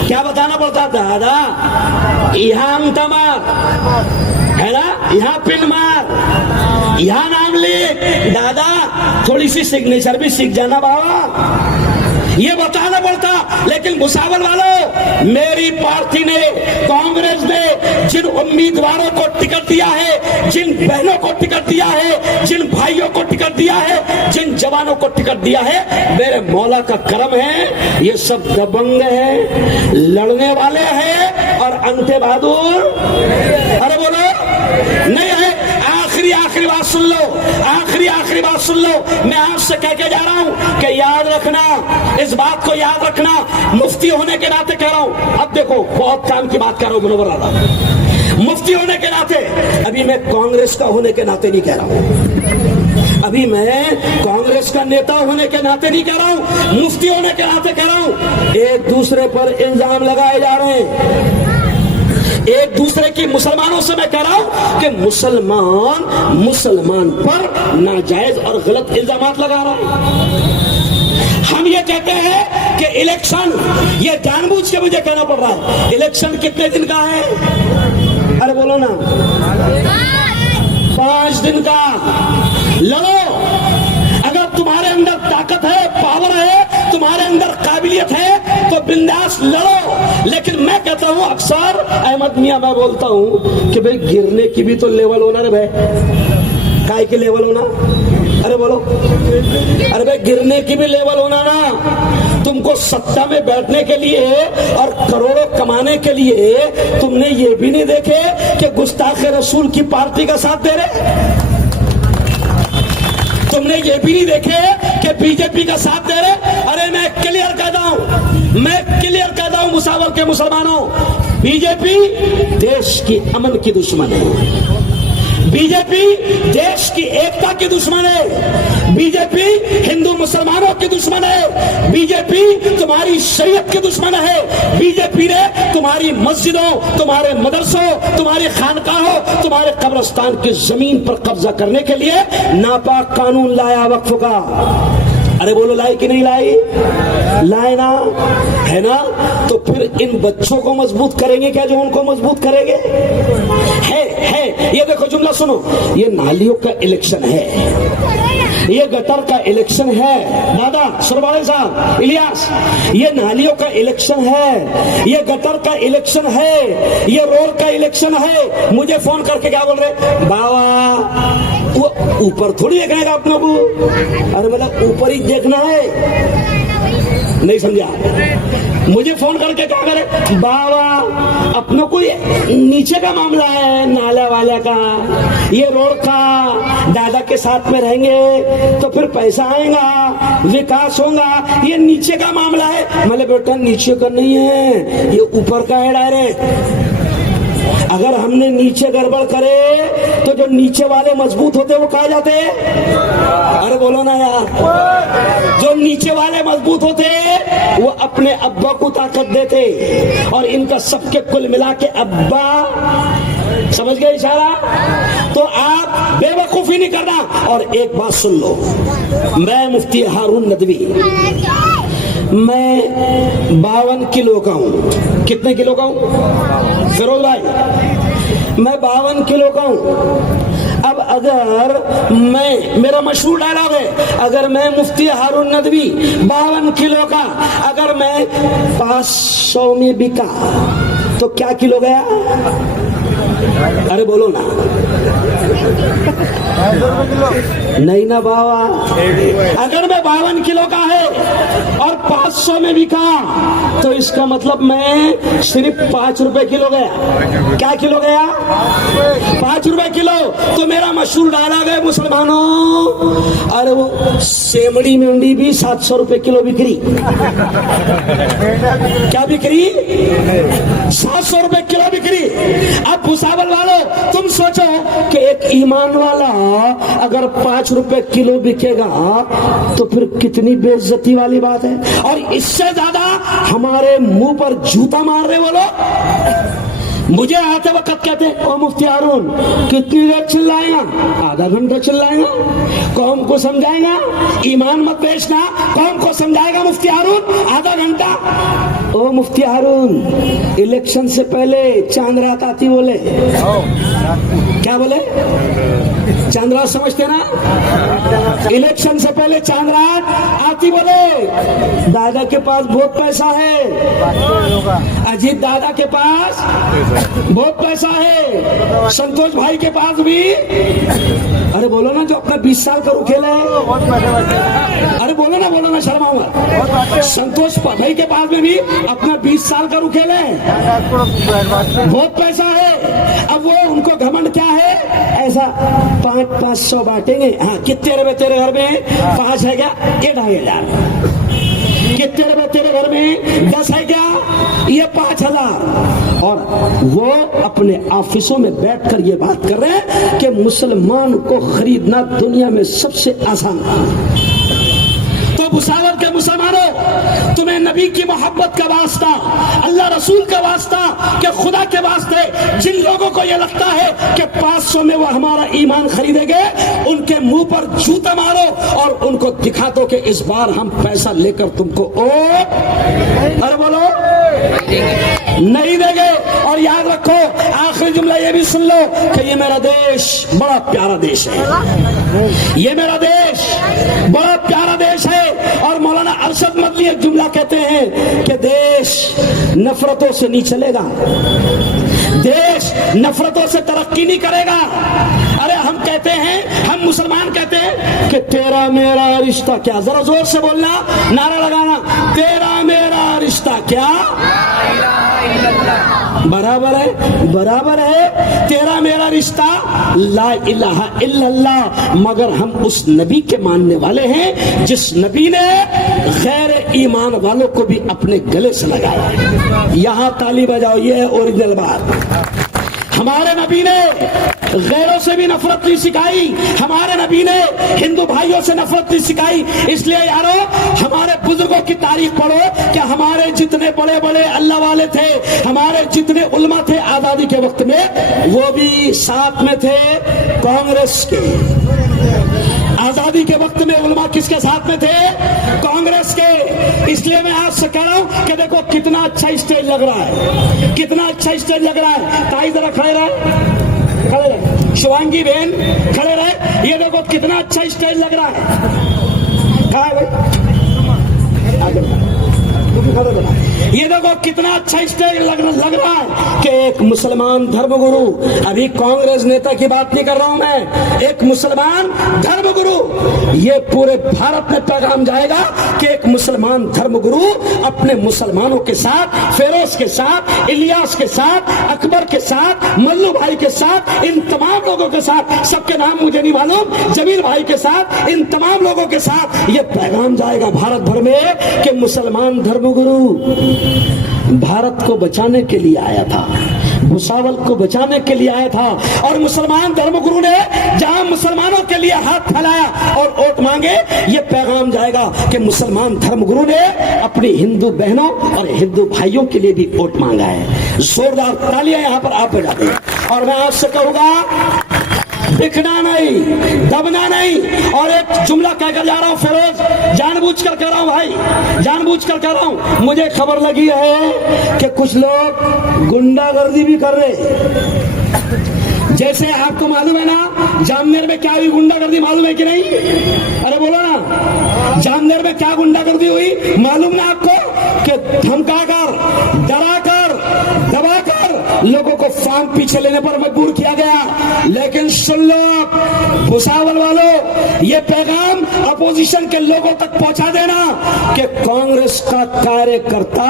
क्या बताना पड़ता दादा यहाँ अंगठा मार, है ना, यहाँ पिन मार, यहाँ नाम लिख, दादा थोड़ी सी सिग्नेचर भी सीख जाना बाबा, ये बताना पड़ता। लेकिन भुसावल वालों, मेरी पार्टी ने, कांग्रेस ने जिन उम्मीदवारों को टिकट दिया है, जिन बहनों को टिकट दिया है, जिन भाइयों को टिकट दिया है, जिन जवानों को टिकट दिया है, मेरे मौला का करम है, ये सब दबंग है, लड़ने वाले हैं और अंते बहादुर, अरे बोलो नहीं है। आखिरी बात सुन लो, आखिरी बात सुन लो, मैं आपसे कह के जा रहा हूं कि याद रखना, इस बात को याद रखना, मुफ्ती होने के नाते कह रहा हूं। अब देखो बहुत काम की बात कर रहा हूं मुनव्वर दादा, मुफ्ती होने के नाते, अभी मैं कांग्रेस का होने के नाते नहीं कह रहा हूं, अभी मैं कांग्रेस का नेता होने के नाते नहीं कह रहा हूं, मुफ्ती होने के नाते कह रहा हूं। एक दूसरे पर इल्जाम लगाए जा रहे हैं, एक दूसरे की, मुसलमानों से मैं कह रहा हूं कि मुसलमान पर नाजायज और गलत इल्जाम लगा रहा है। हम ये कहते हैं कि इलेक्शन, ये जानबूझ के मुझे कहना पड़ रहा है, इलेक्शन कितने दिन का है, अरे बोलो ना, 5 दिन का। लड़ो, अगर तुम्हारे अंदर ताकत है, पावर है, तुम्हारे अंदर काबिलियत है तो बिंदास लड़ो। लेकिन मैं कहता हूं, अक्सर अहमद मियां मैं बोलता हूं कि भाई गिरने की भी तो लेवल होना रे भाई, काय की लेवल होना, अरे बोलो, अरे भाई गिरने की भी लेवल होना ना। तुमको सत्ता में बैठने के लिए और करोड़ों कमाने के लिए तुमने ये भी नहीं देखे कि गुस्ताख रसूल की पार्टी का साथ दे रहे, तुमने ये भी नहीं देखे कि बीजेपी का साथ दे रहे। अरे मैं क्लियर कहता हूं भुसावल के मुसलमानों, बीजेपी देश की अमन की दुश्मन है, बीजेपी देश की एकता की दुश्मन है, बीजेपी हिंदू मुसलमानों की दुश्मन है, बीजेपी तुम्हारी शरीयत की दुश्मन है, बीजेपी ने तुम्हारी मस्जिदों, तुम्हारे मदरसों, तुम्हारे खानकाहों, तुम्हारे कब्रिस्तान की जमीन पर कब्जा करने के लिए नापाक कानून लाया वक्फ का। अरे बोलो लाई कि नहीं लाई, लाए ना, है ना। तो फिर इन बच्चों को मजबूत करेंगे क्या जो उनको मजबूत करेंगे, है। ये देखो जुमला सुनो, ये नालियों का इलेक्शन है, ये गटर का इलेक्शन है, दादा सुरबानी साहब, इलियास, ये नालियों का इलेक्शन है, ये गटर का इलेक्शन है, ये रोड का इलेक्शन है। मुझे फोन करके क्या बोल रहे, बाबा वो ऊपर थोड़ी देखने का अपने को, अरे मतलब ऊपर ही देखना है, नहीं समझा। मुझे फोन करके क्या करे, बाबा अपने को नीचे का मामला है, नाला वाले का, ये रोड का, दादा के साथ में रहेंगे तो फिर पैसा आएगा, विकास होगा, ये नीचे का मामला है। मतलब बेटा नीचे का नहीं है, ये ऊपर का है डायरेक्ट। अगर हमने नीचे गड़बड़ करे तो जो नीचे वाले मजबूत होते वो कहा जाते हैं, अरे बोलो ना यार, जो नीचे वाले मजबूत होते वो अपने अब्बा को ताकत देते, और इनका सबके कुल मिला के अब्बा, समझ गए इशारा। तो आप बेवकूफी नहीं करना। और एक बात सुन लो, मैं मुफ्ती हारून नदवी, मैं 52 किलो का हूं। कितने किलो का हूं फिरोज भाई, मैं 52 किलो का हूं। अब अगर मैं, मेरा मशहूर डायलॉग है, अगर मैं मुफ्ती हारून नदवी 52 किलो का, अगर मैं 500 में बिका तो क्या किलो गया, अरे बोलो ना, नहीं ना बाबा। अगर मैं 52 किलो का है और 500 में बिका तो इसका मतलब मैं सिर्फ 5 रुपए किलो गया। क्या किलो गया, 5 रुपए किलो। तो मेरा मशहूर डायलॉग है मुसलमानों, अरे वो सेमड़ी मंडी भी 700 रुपए किलो बिक्री। क्या बिक्री, 700 रुपए किलो बिक्री। अब भुसावल वालों, तुम सोचो कि एक ईमान वाला अगर 5 रुपए किलो बिकेगा तो फिर कितनी बेइज्जती वाली बात है। और इससे ज्यादा हमारे मुंह पर जूता मार रहे वो लोग। मुझे आते वक्त कहते हैं, ओ मुफ्ती हारून कितनी देर चिल्लाएगा? आधा घंटा चिल्लाएगा, कौम को समझाएगा ईमान मत बेचना, कौम को समझाएगा मुफ्ती हारून आधा घंटा। ओ मुफ्ती हारून, इलेक्शन से पहले चांद रात आती बोले, क्या बोले? चांद रात समझते ना? इलेक्शन से पहले चांद रात आती बोले। दादा के पास बहुत पैसा है, अजीत दादा के पास बहुत पैसा है, संतोष भाई के पास भी। अरे बोलो ना, जो अपना 20 साल का रुखेला है। अरे बोलो ना, शर्माऊंगा। संतोष भाई के पास में भी अपना 20 साल का रुखेला है, बहुत पैसा है। अब वो उनको घमंड क्या है? ऐसा 500 बांटेंगे। हाँ, कितने रुपए तेरे घर में? 5 है क्या? ये 2,500। कितने रुपए तेरे घर में? 10 है क्या? ये 5,000। और वो अपने ऑफिसों में बैठकर ये बात कर रहे हैं कि मुसलमान को खरीदना दुनिया में सबसे आसान है। तो भुसावल के मुसलमानों, तुम्हें नबी की मोहब्बत का वास्ता, अल्लाह रसूल का वास्ता, कि खुदा के वास्ते जिन लोगों को यह लगता है कि 500 में वो हमारा ईमान खरीदेंगे, उनके मुंह पर जूता मारो और उनको दिखा दो कि इस बार हम पैसा लेकर तुमको अरे बोलो नहीं देंगे। और याद रखो, आखिरी जुमला ये भी सुन लो कि ये मेरा देश बड़ा प्यारा देश है, ये मेरा देश बड़ा प्यारा देश है। और मौलाना अरशद मदनी एक जुमला कहते हैं कि देश नफरतों से नहीं चलेगा, देश नफरतों से तरक्की नहीं करेगा। अरे हम कहते हैं, हम मुसलमान कहते हैं कि तेरा मेरा रिश्ता क्या, जरा जोर से बोलना, नारा लगाना, तेरा मेरा रिश्ता क्या? बराबर है, बराबर है, तेरा मेरा रिश्ता ला इलाहा इल्लल्लाह। मगर हम उस नबी के मानने वाले हैं जिस नबी ने गैर ईमान वालों को भी अपने गले से लगाया। यहां ताली बजाओ, ये है ओरिजिनल बात। हमारे नबी ने गैरों से भी नफरत नहीं सिखाई, हमारे नबी ने हिंदू भाइयों से नफरत नहीं सिखाई। इसलिए यारो, हमारे बुजुर्गों की तारीख पढ़ो कि हमारे जितने बड़े बड़े अल्लाह वाले थे, हमारे जितने उल्मा थे आजादी के वक्त में, वो भी साथ में थे कांग्रेस के। आजादी के वक्त में उल्मा किसके साथ में थे? कांग्रेस के। इसलिए मैं आपसे कह रहा हूं कि देखो कितना अच्छा स्टेज लग रहा है, कितना अच्छा स्टेज लग रहा है। ताई जरा खड़े रहे, खड़े रहे, शिवांगी बहन खड़े रहे। ये देखो कितना अच्छा स्टेज लग रहा है। कहाँ है भाई? आगे ये देखो कितना अच्छा स्टेज लग रहा है कि एक मुसलमान धर्मगुरु, अभी कांग्रेस नेता की बात नहीं कर रहा हूं मैं, एक मुसलमान धर्मगुरु, ये पूरे भारत में पैगाम जाएगा कि एक मुसलमान धर्मगुरु अपने मुसलमानों के साथ, फेरोज के साथ, इलियास के साथ, अकबर के साथ, मल्लू भाई के साथ, इन तमाम लोगों के साथ, सबके नाम मुझे नहीं मालूम, जमील भाई के साथ, इन तमाम लोगों के साथ ये पैगाम जाएगा भारत भर में कि मुसलमान धर्मगुरु भारत को बचाने के लिए आया था, भुसावल को बचाने के लिए आया था। और मुसलमान धर्मगुरु ने जहां मुसलमानों के लिए हाथ फैलाया और वोट मांगे, ये पैगाम जाएगा कि मुसलमान धर्मगुरु ने अपनी हिंदू बहनों और हिंदू भाइयों के लिए भी वोट मांगा है। जोरदार तालियां यहां पर आप बजा दें। और मैं आपसे कहूंगा, दिखना नहीं, दबना नहीं। और एक जुमला कहकर जा रहा हूं फिरोज, जानबूझकर कह रहा हूं भाई, जानबूझकर कह रहा हूं। मुझे खबर लगी है कि कुछ लोग गुंडागर्दी भी कर रहे। जैसे आपको मालूम है ना जामनेर में क्या हुई गुंडागर्दी, मालूम है कि नहीं? अरे बोलो ना, जामनेर में क्या गुंडागर्दी हुई मालूम है आपको? कि धमकाकर, डराकर, दबाकर लोगों को फॉर्म पीछे लेने पर मजबूर किया गया। लेकिन सुन लो भुसावल वालों, ये पैगाम अपोजिशन के लोगों तक पहुंचा देना कि कांग्रेस का कार्यकर्ता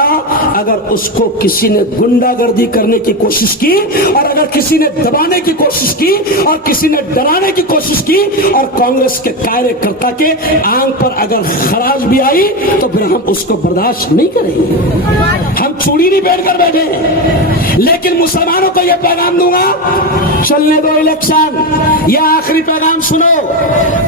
अगर उसको किसी ने गुंडागर्दी करने की कोशिश की, और अगर किसी ने दबाने की कोशिश की, और किसी ने डराने की कोशिश की, और कांग्रेस के कार्यकर्ता के आंख पर अगर खराज भी आई, तो फिर हम उसको बर्दाश्त नहीं करेंगे। हम चूड़ी नहीं पहन कर बैठे, लेकिन मुसलमानों को यह पैगाम दूंगा, चलने दो इलेक्शन। यह आखिरी पैगाम सुनो,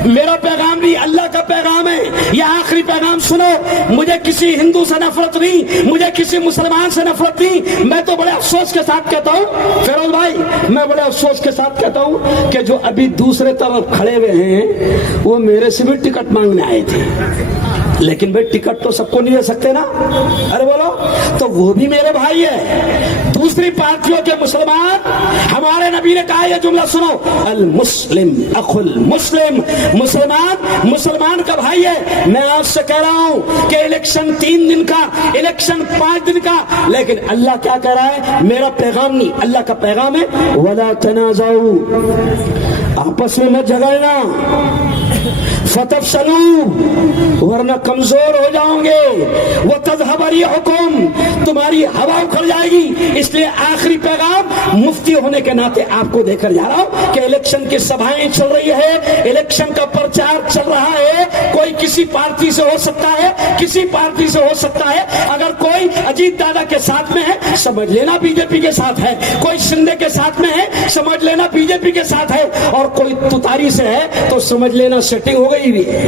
मेरा पैगाम नहीं, अल्लाह का पैगाम है। यह आखिरी पैगाम सुनो। मुझे किसी हिंदू से नफरत नहीं, मुझे किसी मुसलमान से नफरत नहीं। मैं तो बड़े अफसोस के साथ कहता हूं फिरोज भाई, मैं बड़े अफसोस के साथ कहता हूं कि जो अभी दूसरे तरफ खड़े हुए हैं वो मेरे से भी टिकट मांगने आए थे, लेकिन भाई टिकट तो सबको नहीं दे सकते ना। अरे बोलो, तो वो भी मेरे भाई है। दूसरी पार्टियों के मुसलमान, हमारे नबी ने कहा, यह जुमला सुनो, अल मुस्लिम अखुल मुस्लिम, मुसलमान मुसलमान का भाई है। मैं आपसे कह रहा हूं कि इलेक्शन 3 दिन का, इलेक्शन 5 दिन का, लेकिन अल्लाह क्या कह रहा है? मेरा पैगाम नहीं, अल्लाह का पैगाम है, वला तनाज़ऊ, आपस में मत झगड़ना, फतफशलू, वरना कमजोर हो जाओगे, वो तज़हबरी हुकुम, तुम्हारी हवा उखड़ जाएगी। इसलिए आखिरी पैगाम मुफ्ती होने के नाते आपको देकर जा रहा हूं कि इलेक्शन की सभाएं चल रही है, इलेक्शन का प्रचार चल रहा है। कोई किसी पार्टी से हो सकता है, किसी पार्टी से हो सकता है। अगर कोई अजीत दादा के साथ में है, समझ लेना बीजेपी के साथ है। कोई शिंदे के साथ में है, समझ लेना बीजेपी के साथ है। और कोई तुतारी से है तो समझ लेना सेटिंग हो गई भी है।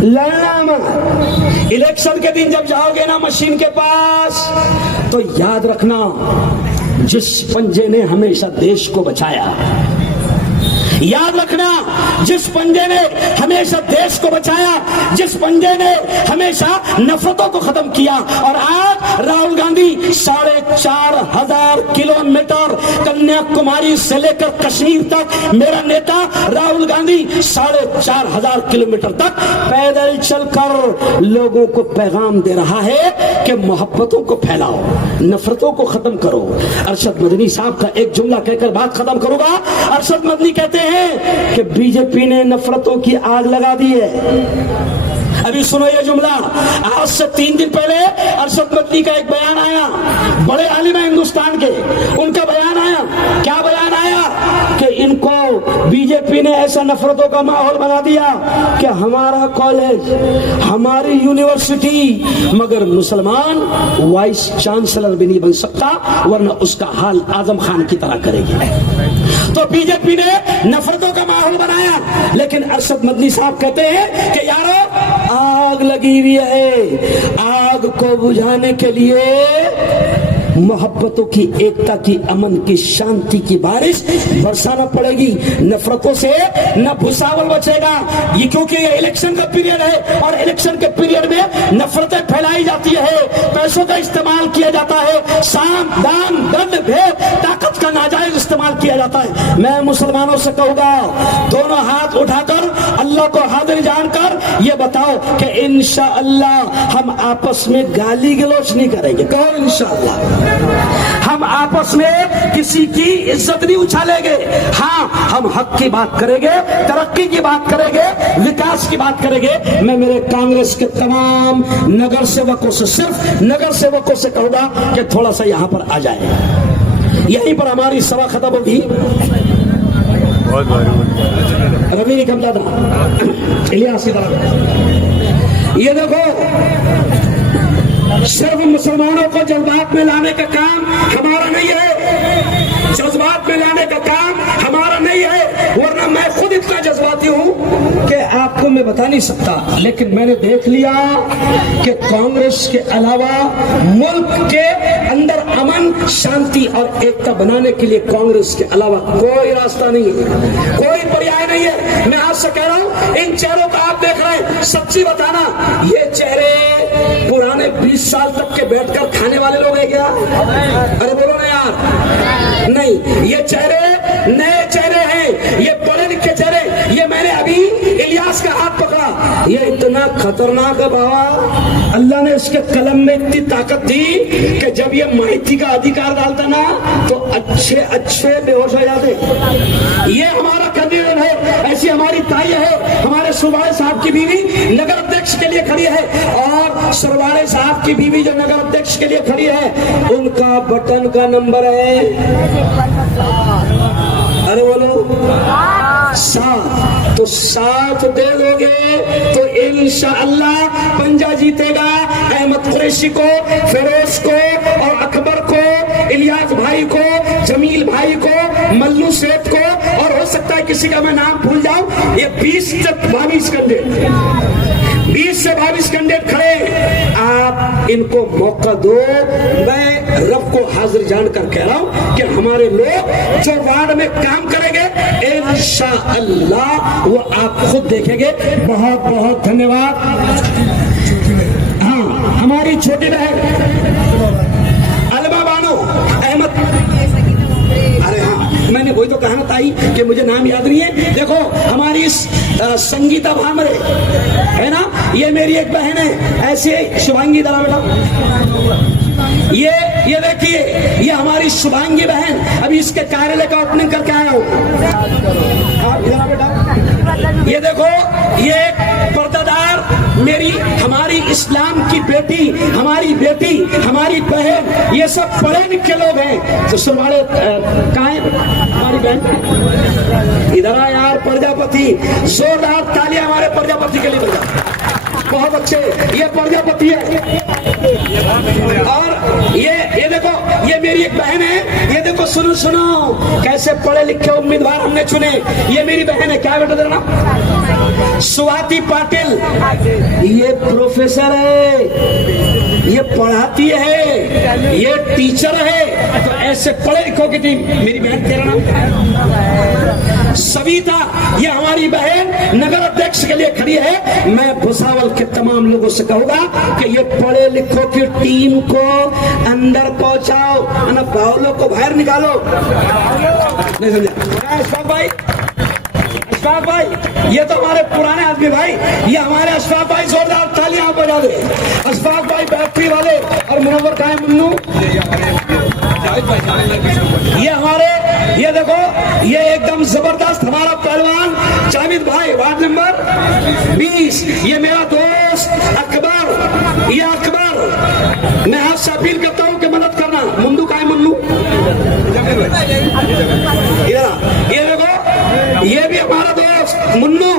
लड़ना मत। इलेक्शन के दिन जब जाओगे ना मशीन के पास, तो याद रखना, जिस पंजे ने हमेशा देश को बचाया, याद रखना, जिस पंजे ने हमेशा देश को बचाया, जिस पंजे ने हमेशा नफरतों को खत्म किया। और आज राहुल गांधी 4,500 किलोमीटर कन्याकुमारी से लेकर कश्मीर तक, मेरा नेता राहुल गांधी 4,500 किलोमीटर तक पैदल चलकर लोगों को पैगाम दे रहा है कि मोहब्बतों को फैलाओ, नफरतों को खत्म करो। अरशद मदनी साहब का एक जुमला कहकर बात खत्म करूंगा। अरशद मदनी कहते हैं कि बीजेपी ने नफरतों की आग लगा दी है। अभी सुनो ये जुमला, आज से 3 दिन पहले अरशद मदनी का एक बयान आया, बड़े आलिम है हिंदुस्तान के, उनका बयान आया। क्या बयान आया? कि इनको बीजेपी ने ऐसा नफरतों का माहौल बना दिया कि हमारा कॉलेज, हमारी यूनिवर्सिटी, मगर मुसलमान वाइस चांसलर भी नहीं बन सकता, वरना उसका हाल आजम खान की तरह करेगी। तो बीजेपी ने नफरतों का माहौल बनाया। लेकिन अरशद मदनी साहब कहते हैं कि यारो, आग लगी हुई है, आग को बुझाने के लिए मोहब्बतों की, एकता की, अमन की, शांति की बारिश बरसाना पड़ेगी। नफरतों से न भुसावल बचेगा। ये क्योंकि ये इलेक्शन का पीरियड है और इलेक्शन के पीरियड में नफरतें फैलाई जाती है, पैसों का इस्तेमाल किया जाता है, साम दाम दंड भेद ताकत का नाजायज इस्तेमाल किया जाता है। मैं मुसलमानों से कहूंगा, दोनों हाथ उठाकर अल्लाह को हाजिर जानकर ये बताओ कि इंशाअल्लाह हम आपस में गाली गलौज नहीं करेंगे। कहो इंशाअल्लाह। हम आपस में किसी की इज्जत नहीं उछालेंगे। हाँ, हम हक की बात करेंगे, तरक्की की बात करेंगे, विकास की बात करेंगे। मैं मेरे कांग्रेस के तमाम नगर सेवकों से, सिर्फ नगर सेवकों से कहूंगा कि थोड़ा सा यहां पर आ जाए। यहीं पर हमारी सभा खत्म होगी। रवि निकलता था इलियास की तरफ। ये देखो, सिर्फ मुसलमानों को जज्बात में लाने का काम हमारा नहीं है, जज्बात में लाने का काम हमारा नहीं है, वरना मैं खुद इतना जज्बाती हूं कि आपको मैं बता नहीं सकता। लेकिन मैंने देख लिया कि कांग्रेस के अलावा मुल्क के अंदर अमन, शांति और एकता बनाने के लिए कांग्रेस के अलावा कोई रास्ता नहीं है, कोई पर्याय नहीं है। मैं आपसे कह रहा हूं, इन चेहरों को आप देख रहे हैं, सच्ची बताना, ये चेहरे पुराने 20 साल तक के बैठकर खाने वाले लोग हैं क्या? अरे बोलो ना यार। नहीं, ये चेहरे नए चेहरे हैं, ये पढ़े लिखे चेहरे। ये मैंने अभी इलियास का हाथ पकड़ा, ये इतना खतरनाक है बाबा। अल्लाह ने इसके कलम में इतनी ताकत दी कि जब ये माहिती का अधिकार डालता ना, तो अच्छे अच्छे बेहोश हो जाते। ये हमारा कैंडिडेट है, ऐसी हमारी ताई है। हमारे सुबाई साहब की बीवी नगर अध्यक्ष के लिए खड़ी है, और सरवाड़े साहब की बीवी जो नगर अध्यक्ष के लिए खड़ी है, उनका बटन का नंबर है, अरे बोलो 7। तो 7 दे दोगे तो इंशाअल्लाह पंजा जीतेगा। अहमद कुरैशी को, फिरोज को और अकबर को, रियाज भाई को, जमील भाई को, मल्लू सेठ को, और हो सकता है किसी का मैं नाम भूल जाऊं। ये 20 से 22 कैंडिडेट खड़े, आप इनको मौका दो। मैं रब को हाजिर जानकर कह रहा हूं कि हमारे लोग जो वार्ड में काम करेंगे इंशाअल्लाह वो आप खुद देखेंगे। बहुत बहुत धन्यवाद। हाँ, हमारी छोटी बहन अलमा बानो अहमद, अरे हाँ मैंने वही तो कहा ना ताई कि मुझे नाम याद नहीं है। देखो हमारी संगीता भामरे है ना, ये मेरी एक बहन है। ऐसे शुभांगी दला बेटा, ये देखिए, ये हमारी शुभांगी बहन, अभी इसके कार्यालय का ओपनिंग करके आया हूँ। आप इधर बेटा, ये देखो, ये पर्दादार मेरी हमारी इस्लाम की बेटी, हमारी बेटी, हमारी बहन, ये सब पढ़े लिखे लोग हैं। तो सुनवाड़े कहाँ है हमारी बहन? इधर आ यार, प्रजापति, जोरदार तालियां हमारे प्रजापति के लिए बजा। बहुत अच्छे, ये प्रजापति है। और ये देखो, ये मेरी एक बहन है। ये देखो, सुनो सुनो, कैसे पढ़े लिखे उम्मीदवार हमने चुने। ये मेरी बहन है, क्या बेटा तेरा नाम? स्वाति पाटिल। ये प्रोफेसर है, ये पढ़ाती है, ये टीचर है। तो ऐसे पढ़े लिखों की टीम। मेरी बहन तेरा नाम? सविता, ये हमारी बहन नगर अध्यक्ष के लिए खड़ी है। मैं भुसावल के तमाम लोगों से कहूंगा कि ये पढ़े लिखों की टीम को अंदर पहुंचाओ, ना बावलों को बाहर निकालो। नहीं समझा अशफाक भाई? अशफाक भाई, ये तो हमारे पुराने आदमी भाई, ये हमारे अशफाक भाई, जोरदार तालियां बजा दे। अशफाक भाई बैटरी वाले, और मुनव्वर का है मुन्नू। ये हमारे, ये देखो, ये एकदम जबरदस्त हमारा पहलवान जावेद भाई, वार्ड नंबर 20। ये मेरा दोस्त अकबर, ये अकबर। मैं आपसे अपील करता हूं कि मदद करना। मुन्नू का है मुन्नू? ये देखो, ये भी हमारा दोस्त मुन्नू।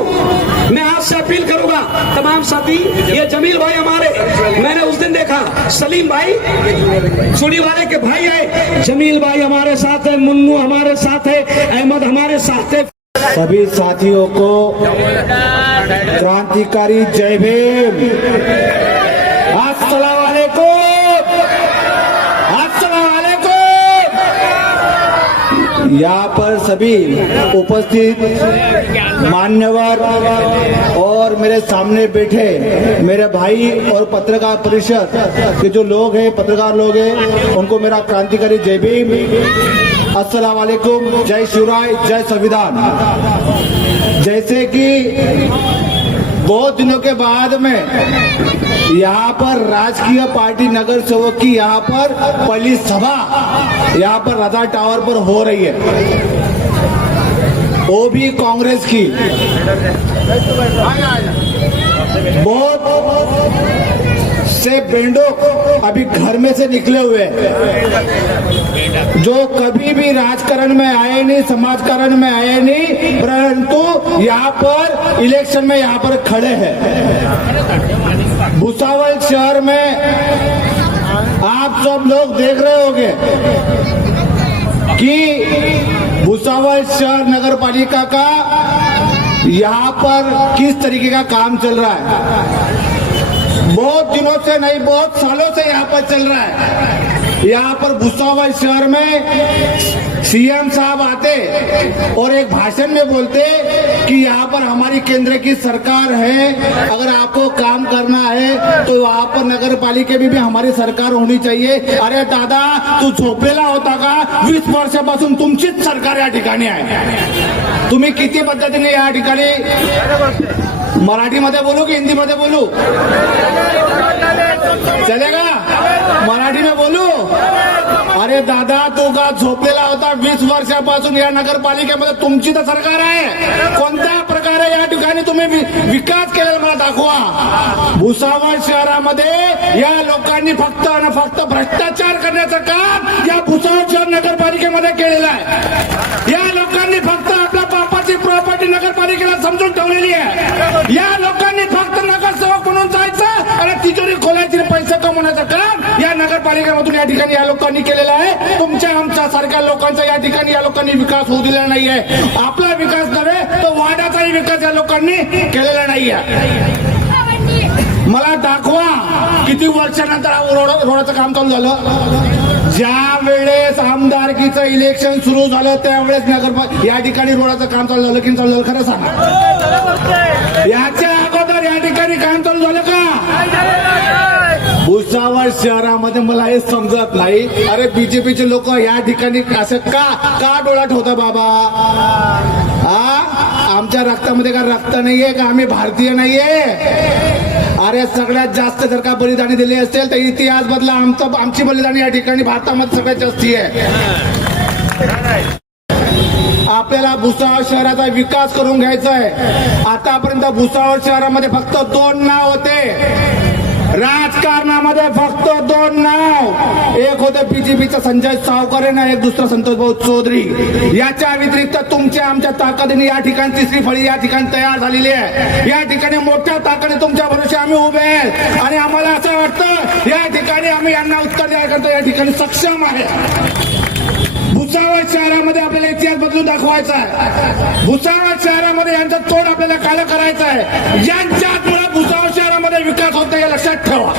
मैं आपसे अपील करूंगा तमाम साथी, ये जमील भाई हमारे, मैंने उस दिन देखा, सलीम भाई सुड़ी वाले के भाई आए, जमील भाई हमारे साथ है, मुन्नू हमारे साथ है, अहमद हमारे साथ है। सभी साथियों को क्रांतिकारी जय भीम। अस्सलाम वालेकुम, अस्सलाम वालेकुम। यहाँ पर सभी उपस्थित मान्यवर और मेरे सामने बैठे मेरे भाई और पत्रकार परिषद के जो लोग हैं, पत्रकार लोग हैं, उनको मेरा क्रांतिकारी जय भीम। अस्सलाम वालेकुम, जय शिवराय, जय संविधान। जैसे कि बहुत दिनों के बाद में यहाँ पर राजकीय पार्टी नगर सेवक की यहाँ पर पहली सभा यहाँ पर राजा टावर पर हो रही है, वो भी कांग्रेस की। बहुत से बेंडो अभी घर में से निकले हुए हैं, जो कभी भी राजकारण में आए नहीं, समाजकारण में आए नहीं, परंतु यहाँ पर इलेक्शन में यहाँ पर खड़े हैं। भुसावल शहर में आप सब लोग देख रहे होंगे कि भुसावल शहर नगर पालिका का यहाँ पर किस तरीके का काम चल रहा है। बहुत दिनों से नहीं, बहुत सालों से यहाँ पर चल रहा है। यहाँ पर भुसावल शहर में सीएम साहब आते और एक भाषण में बोलते कि यहाँ पर हमारी केंद्र की सरकार है, अगर आपको काम करना है तो वहाँ पर नगर पालिका में भी हमारी सरकार होनी चाहिए। अरे दादा, तू झोपेला होता का? 20 वर्षापासून तुमचीच सरकार या ठिकाणी आहे। तुम्ही किती पद्धतीने या ठिकाणी, मराठीमध्ये बोलू की हिंदीमध्ये बोलू? चलेगा? मराठी में बोलू? अरे दादा, तू का झोपलेला होता 20 वर्षापासून या नगरपालिकेमध्ये तुमची तर सरकार आहे। कोणत्या प्रकारे या ठिकाणी तुम्ही विकास केलेला मला दाखवा। भुसावळ शहरामध्ये या लोकांनी फक्त आणि फक्त भ्रष्टाचार करण्याचं काम या भुसावळ शहर नगरपालिकेमध्ये केलेलं आहे। या लोकांनी फक्त आपल्या बापाची प्रॉपर्टी नगरपालिकेला समजून ठेवलेली आहे। या लोकांनी फक्त नगरसेवक म्हणून जायचं आणि तिजोरी खोलायची, पैसे कमवण्याचं काम या नगरपालिकेमधून या ठिकाणी या लोकांनी केलेला आहे. तुमच्या आमच्या सारख्या लोकांचा या ठिकाणी या लोकांनी विकास होऊ दिला नाहीये. आपला विकास नव्हे तर वाड्याचाही विकास या लोकांनी केलेला नाहीये. मला दाखवा किती वर्षानंतर रोडाचं काम चालू झालं. ज्या वेळेस आमदारकीचं इलेक्शन सुरू झालं त्यावेळेस या ठिकाणी रोडाचं काम चालू झालं की चालू झालं खरं सांगा. याच्या अगोदर या ठिकाणी काम चालू झालं का? भुसावळ शहरामध्ये मला हे समजत नाही. अरे बीजेपीचे लोक या ठिकाणी असं का डोळा ठेवता बाबा? आमच्या रक्तामध्ये का रक्त नाहीये का? आम्ही भारतीय नाहीये? अरे सगळ्यात जास्त जर का बलिदानी दिली असेल तर इतिहास बदला. आमची बलिदानी या ठिकाणी भारतामध्ये सगळ्यात जास्त आहे. आपल्याला भुसावळ शहराचा विकास करून घ्यायचा आहे. आतापर्यंत भुसावळ शहरामध्ये फक्त 2 नाव होते राजकारणामध्ये, फक्त 2 नाव. एक होते बीजेपीचा संजय सावकारे ना एक दुसरा संतोष भाऊ चौधरी. याच्या व्यतिरिक्त तुमच्या आमच्या ताकदीने या ठिकाणी तिसरी फळी या ठिकाणी तयार झालेली आहे. या ठिकाणी मोठ्या ताकदीने तुमच्या भरोशी आम्ही उभे आहे आणि आम्हाला असं वाटतं या ठिकाणी आम्ही यांना उत्तर द्यायला या ठिकाणी सक्षम आहे. भुसावळ शहरामध्ये आपल्याला इतिहास बदलून दाखवायचा आहे. भुसावळ शहरामध्ये यांचा तोड आपल्याला काल करायचा आहे. यांच्यामुळे भुसावळ शहरामध्ये विकास होतो हे लक्षात ठेवा.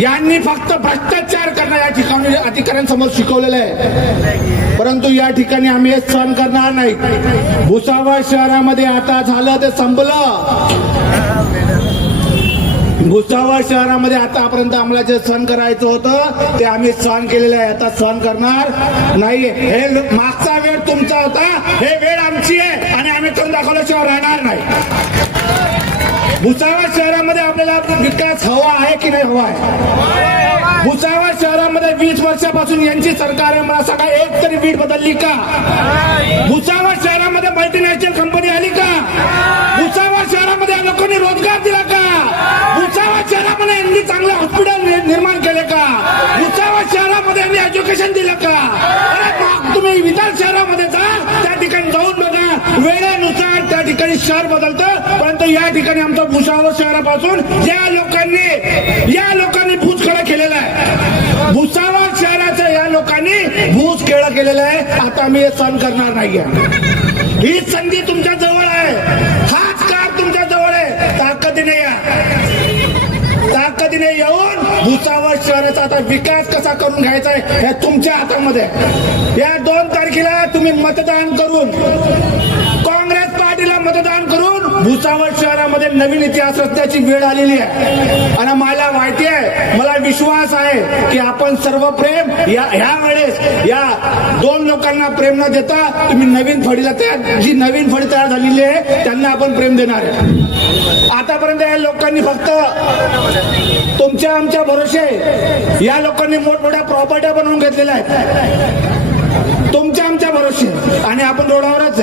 यांनी फक्त भ्रष्टाचार करणं या ठिकाणी अधिकाऱ्यांसमोर शिकवलेलं आहे, परंतु या ठिकाणी आम्ही हे सहन करणार नाही. भुसावळ शहरामध्ये आता झालं ते संपलं. भुसावळ शहरामध्ये आतापर्यंत आम्हाला जे सहन करायचं होतं ते आम्ही सहन केलेलं आहे. आता सहन करणार नाही. हे मागचा वेळ तुमचा होता, हे वेळ आमची आहे आणि आम्ही करून दाखवल्याशिवाय राहणार नाही. भुसावळ शहरामध्ये आपल्याला विकास हवा आहे की नाही हवा आहे? भुसावळ शहरामध्ये 20 वर्षापासून यांची सरकार आहे. मला सांगा एक तरी वीट बदलली का? भुसावळ शहरामध्ये मल्टीनॅशनल कंपनी आली का? भुसावळ शहरामध्ये लोकांनी रोजगार दिला का? भुसावळ शहरामध्ये यांनी चांगले हॉस्पिटल निर्माण केले का? भुसावळ शहरामध्ये यांनी एज्युकेशन दिलं का? अरे मग तुम्ही विधान शहरामध्ये जा, त्या ठिकाणी जाऊन बघा. वेळेनुसार त्या ठिकाणी शहर बदलतं, परंतु या ठिकाणी आमचं भुसावळ शहरापासून या लोकांनी भूसखेळ केलेला आहे. भुसावळ शहराचं या लोकांनी भूसखेळ केलेलं आहे. आता मी हे सहन करणार नाहीये. ही संधी तुमच्या जवळ आहे, हाच काळ तुमच्या जवळ आहे. ताकदीने येऊन भुसावळ शहराचा आता विकास कसा करून घ्यायचा आहे हे तुमच्या हातामध्ये. या 2 तारखेला तुम्ही मतदान करून, काँग्रेस पार्टीला मतदान करून भुसावळ शहरामध्ये नवीन इतिहास रचण्याची वेळ आलेली आहे. आणि मला माहिती आहे, मला विश्वास आहे की आपण सर्व प्रेम ह्या वेळेस या 2 लोकांना प्रेम न देता तुम्ही नवीन फळीला जी नवीन फळी तयार झालेली आहे त्यांना आपण प्रेम देणार आहे. आतापर्यंत या लोकांनी फक्त तुमच्या आमच्या भरोसे या लोकांनी मोठमोठ्या प्रॉपर्ट्या बनवून घेतलेल्या आहेत तुमच्या आमच्या भरोसे. आणि आपण रोडावरच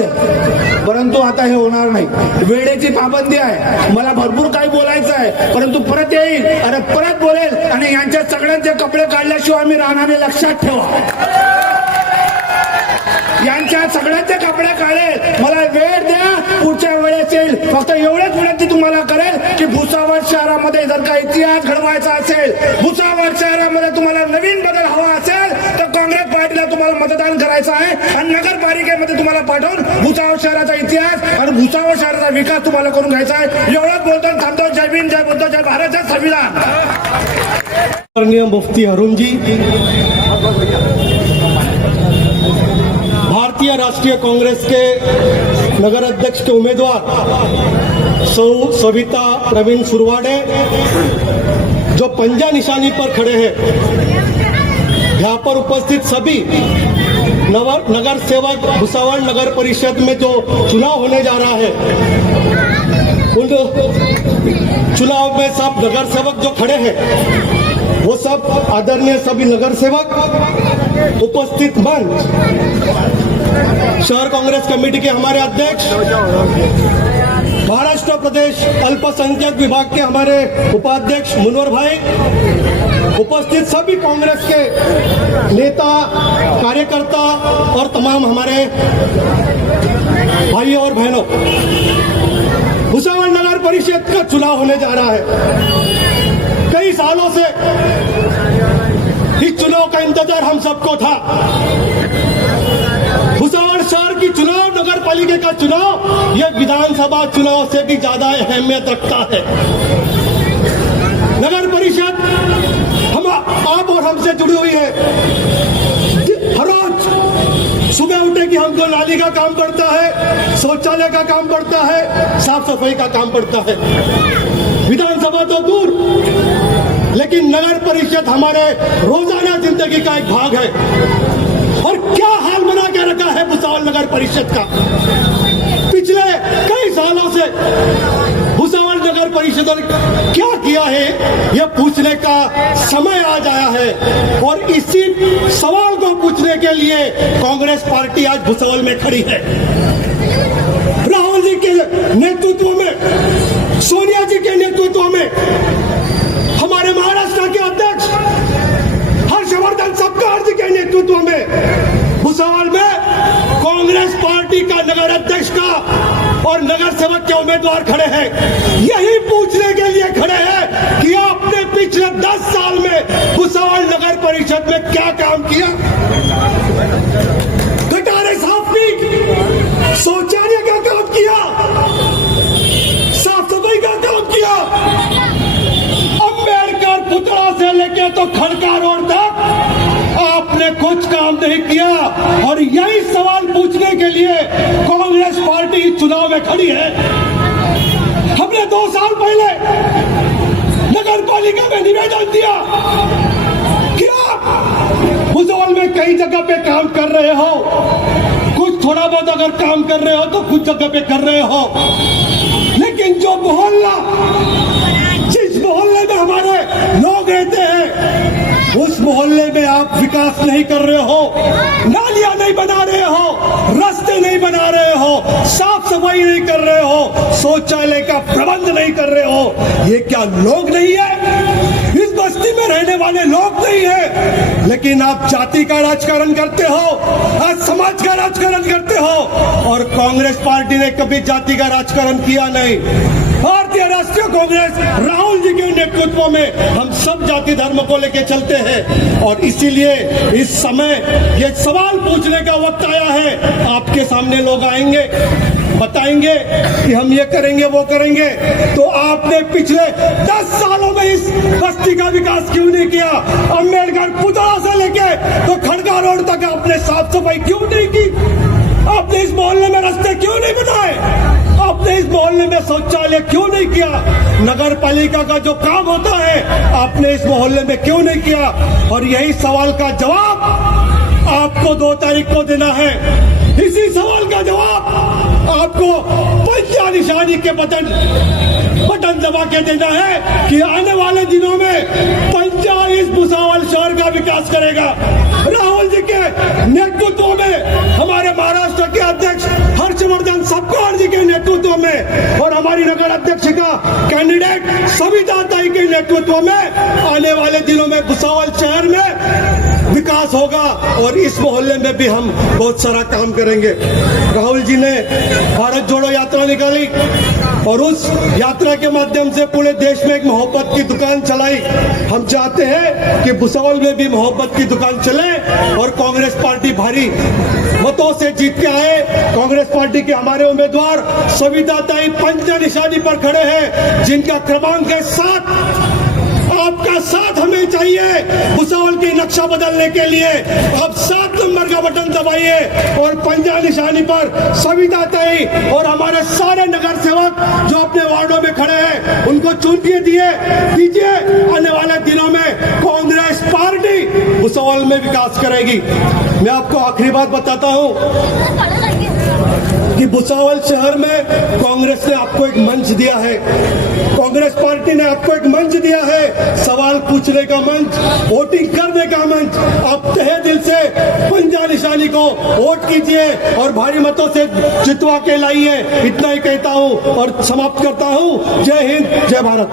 आहे. परंतु आता हे होणार नाही. वेळेची पाबंदी आहे. मला भरपूर काही बोलायचं आहे, परंतु परत येईल आणि परत बोलेल आणि यांच्या सगळ्यांचे कपडे काढल्याशिवाय आम्ही राहणार नाही. लक्षात ठेवा. यांच्या सगळ्यांचे कपडे काढेल. मला वेळ द्या, पुढच्या वेळेस येईल. फक्त एवढ्याच विनंती तुम्हाला करेल की भुसावळ शहरामध्ये जर का इतिहास घडवायचा असेल, भुसावळ शहरामध्ये तुम्हाला नवीन बदल हवा असेल तर काँग्रेस पार्टीला तुम्हाला मतदान करायचं आहे आणि नगरपालिकेमध्ये तुम्हाला पाठवून भुसावळ शहराचा इतिहास आणि भुसावळ शहराचा विकास तुम्हाला करून घ्यायचा आहे. एवढंच बोलतो. थांबतो. जय भीम, जय बुद्ध, जय भारत, जय संविधान. माननीय मुफ्ती अरुण जी, भारतीय राष्ट्रीय कांग्रेस के नगर अध्यक्ष के उम्मीदवार सौ सविता प्रवीण सुरवाडे जो पंजा निशानी पर खड़े हैं, यहाँ पर उपस्थित सभी नगर सेवक, भुसावल नगर परिषद में जो चुनाव होने जा रहा है उन चुनाव में सब नगर सेवक जो खड़े हैं वो सब आदरणीय सभी नगर सेवक, उपस्थित मंच, शहर कांग्रेस कमेटी के हमारे अध्यक्ष, महाराष्ट्र प्रदेश अल्पसंख्यक विभाग के हमारे उपाध्यक्ष मुनवर भाई, उपस्थित सभी कांग्रेस के नेता, कार्यकर्ता और तमाम हमारे भाइयों और बहनों, भुसावल नगर परिषद का चुनाव होने जा रहा है। कई सालों से इस चुनाव का इंतजार हम सबको था। भुसावल शहर की चुनाव, नगर पालिका का चुनाव, यह विधानसभा चुनाव से भी ज्यादा अहमियत रखता है। नगर परिषद हम आप और हमसे जुड़ी हुई है। हर रोज सुबह उठे कि हमको नाली का काम पड़ता है, शौचालय का काम पड़ता है, साफ सफाई का काम पड़ता है। विधानसभा तो दूर, लेकिन नगर परिषद हमारे रोजाना जिंदगी का एक भाग है। और क्या हाल बना के रखा है भुसावल नगर परिषद का। पिछले कई सालों से भुसावल नगर परिषद ने क्या किया है, यह पूछने का समय आज आया है। और इसी सवाल को पूछने के लिए कांग्रेस पार्टी आज भुसावल में खड़ी है। राहुल जी के नेतृत्व में, सोनिया जी के नेतृत्व में, हमारे महाराष्ट्र के अध्यक्ष हर्षवर्धन सपकाळ जी के नेतृत्व में भुसावल में कांग्रेस पार्टी का नगर अध्यक्ष का और नगर सेवक के उम्मीदवार खड़े हैं। यही पूछने के लिए खड़े हैं कि आपने पिछले 10 साल में भुसावल नगर परिषद में क्या काम किया। गटारे साफ की, शौचालय का काम किया, साफ सफाई का काम किया। अम्बेडकर पुतला से लेके तो खड़का रोड तक आपने कुछ काम नहीं किया। और यही सवाल पूछने के लिए कांग्रेस पार्टी चुनाव में खड़ी है। हमने 2 साल पहले नगर पालिका में निवेदन दिया कि आप भुसावल में कई जगह पे काम कर रहे हो, कुछ थोड़ा बहुत अगर काम कर रहे हो तो कुछ जगह पे कर रहे हो, लेकिन जो मोहल्ला, जिस मोहल्ले में हमारे लोग रहते हैं, उस मोहल्ले में आप विकास नहीं कर रहे हो, नालियां नहीं बना रहे हो, रास्ते नहीं बना रहे हो, साफ सफाई नहीं कर रहे हो, शौचालय का प्रबंध नहीं कर रहे हो। ये क्या लोग नहीं है? इस बस्ती में रहने वाले लोग नहीं है। लेकिन आप जाति का राजकारण करते हो, आज समाज का राजकारण करते हो। और कांग्रेस पार्टी ने कभी जाति का राजकारण किया नहीं। भारतीय राष्ट्रीय कांग्रेस राहुल जी के नेतृत्व में हम सब जाति धर्म को लेकर चलते हैं। और इसीलिए इस समय ये सवाल पूछने का वक्त आया है। आपके सामने लोग आएंगे, बताएंगे कि हम ये करेंगे, वो करेंगे। तो आपने पिछले 10 सालों में इस बस्ती का विकास क्यों नहीं किया? अम्बेडकर पुतला से लेके तो खड़का रोड तक आपने साफ सफाई क्यों नहीं की? आपने इस मोहल्ले में रास्ते क्यों नहीं बनाए? आपने इस मोहल्ले में शौचालय क्यों नहीं किया? नगर पालिका का जो काम होता है आपने इस मोहल्ले में क्यों नहीं किया? और यही सवाल का जवाब आपको 2 तारीख को देना है। इसी सवाल का जवाब आपको पंजा निशानी के बटन दबा के देना है कि आने वाले दिनों में पंजा इस भुसावल शहर का विकास करेगा। राहुल जी के नेतृत्व में, हमारे महाराष्ट्र के अध्यक्ष हर्षवर्धन सपकाळ जी के नेतृत्व में और हमारी नगर अध्यक्ष का कैंडिडेट सविता ताई के नेतृत्व में आने वाले दिनों में भुसावल शहर में विकास होगा। और इस मोहल्ले में भी हम बहुत सारा काम करेंगे। राहुल जी ने भारत जोड़ो यात्रा निकाली और उस यात्रा के माध्यम से पूरे देश में एक मोहब्बत की दुकान चलाई। हम चाहते हैं कि भुसावल में भी मोहब्बत की दुकान चले और कांग्रेस पार्टी भारी मतों से जीत के आए। कांग्रेस पार्टी के हमारे उम्मीदवार सविता ताई पंजा निशानी पर खड़े हैं, जिनका क्रमांक है 7। आपका साथ हमें चाहिए भुसावल की नक्शा बदलने के लिए। आप 7 नंबर का बटन दबाइए और पंजा निशानी पर सविता ताई और हमारे सारे नगर सेवक जो अपने वार्डों में खड़े हैं उनको चुन के दीजिए। आने वाले दिनों में कांग्रेस पार्टी भुसावल में विकास करेगी। मैं आपको आखिरी बात बताता हूँ कि भुसावल शहर में कांग्रेस ने आपको एक मंच दिया है। कांग्रेस पार्टी ने आपको एक मंच दिया है, सवाल पूछने का मंच, वोटिंग करने का मंच। आप तहे दिल से पंजा निशानी को वोट कीजिए और भारी मतों से जितवा के लाइए। इतना ही कहता हूं और समाप्त करता हूं। जय हिंद, जय भारत।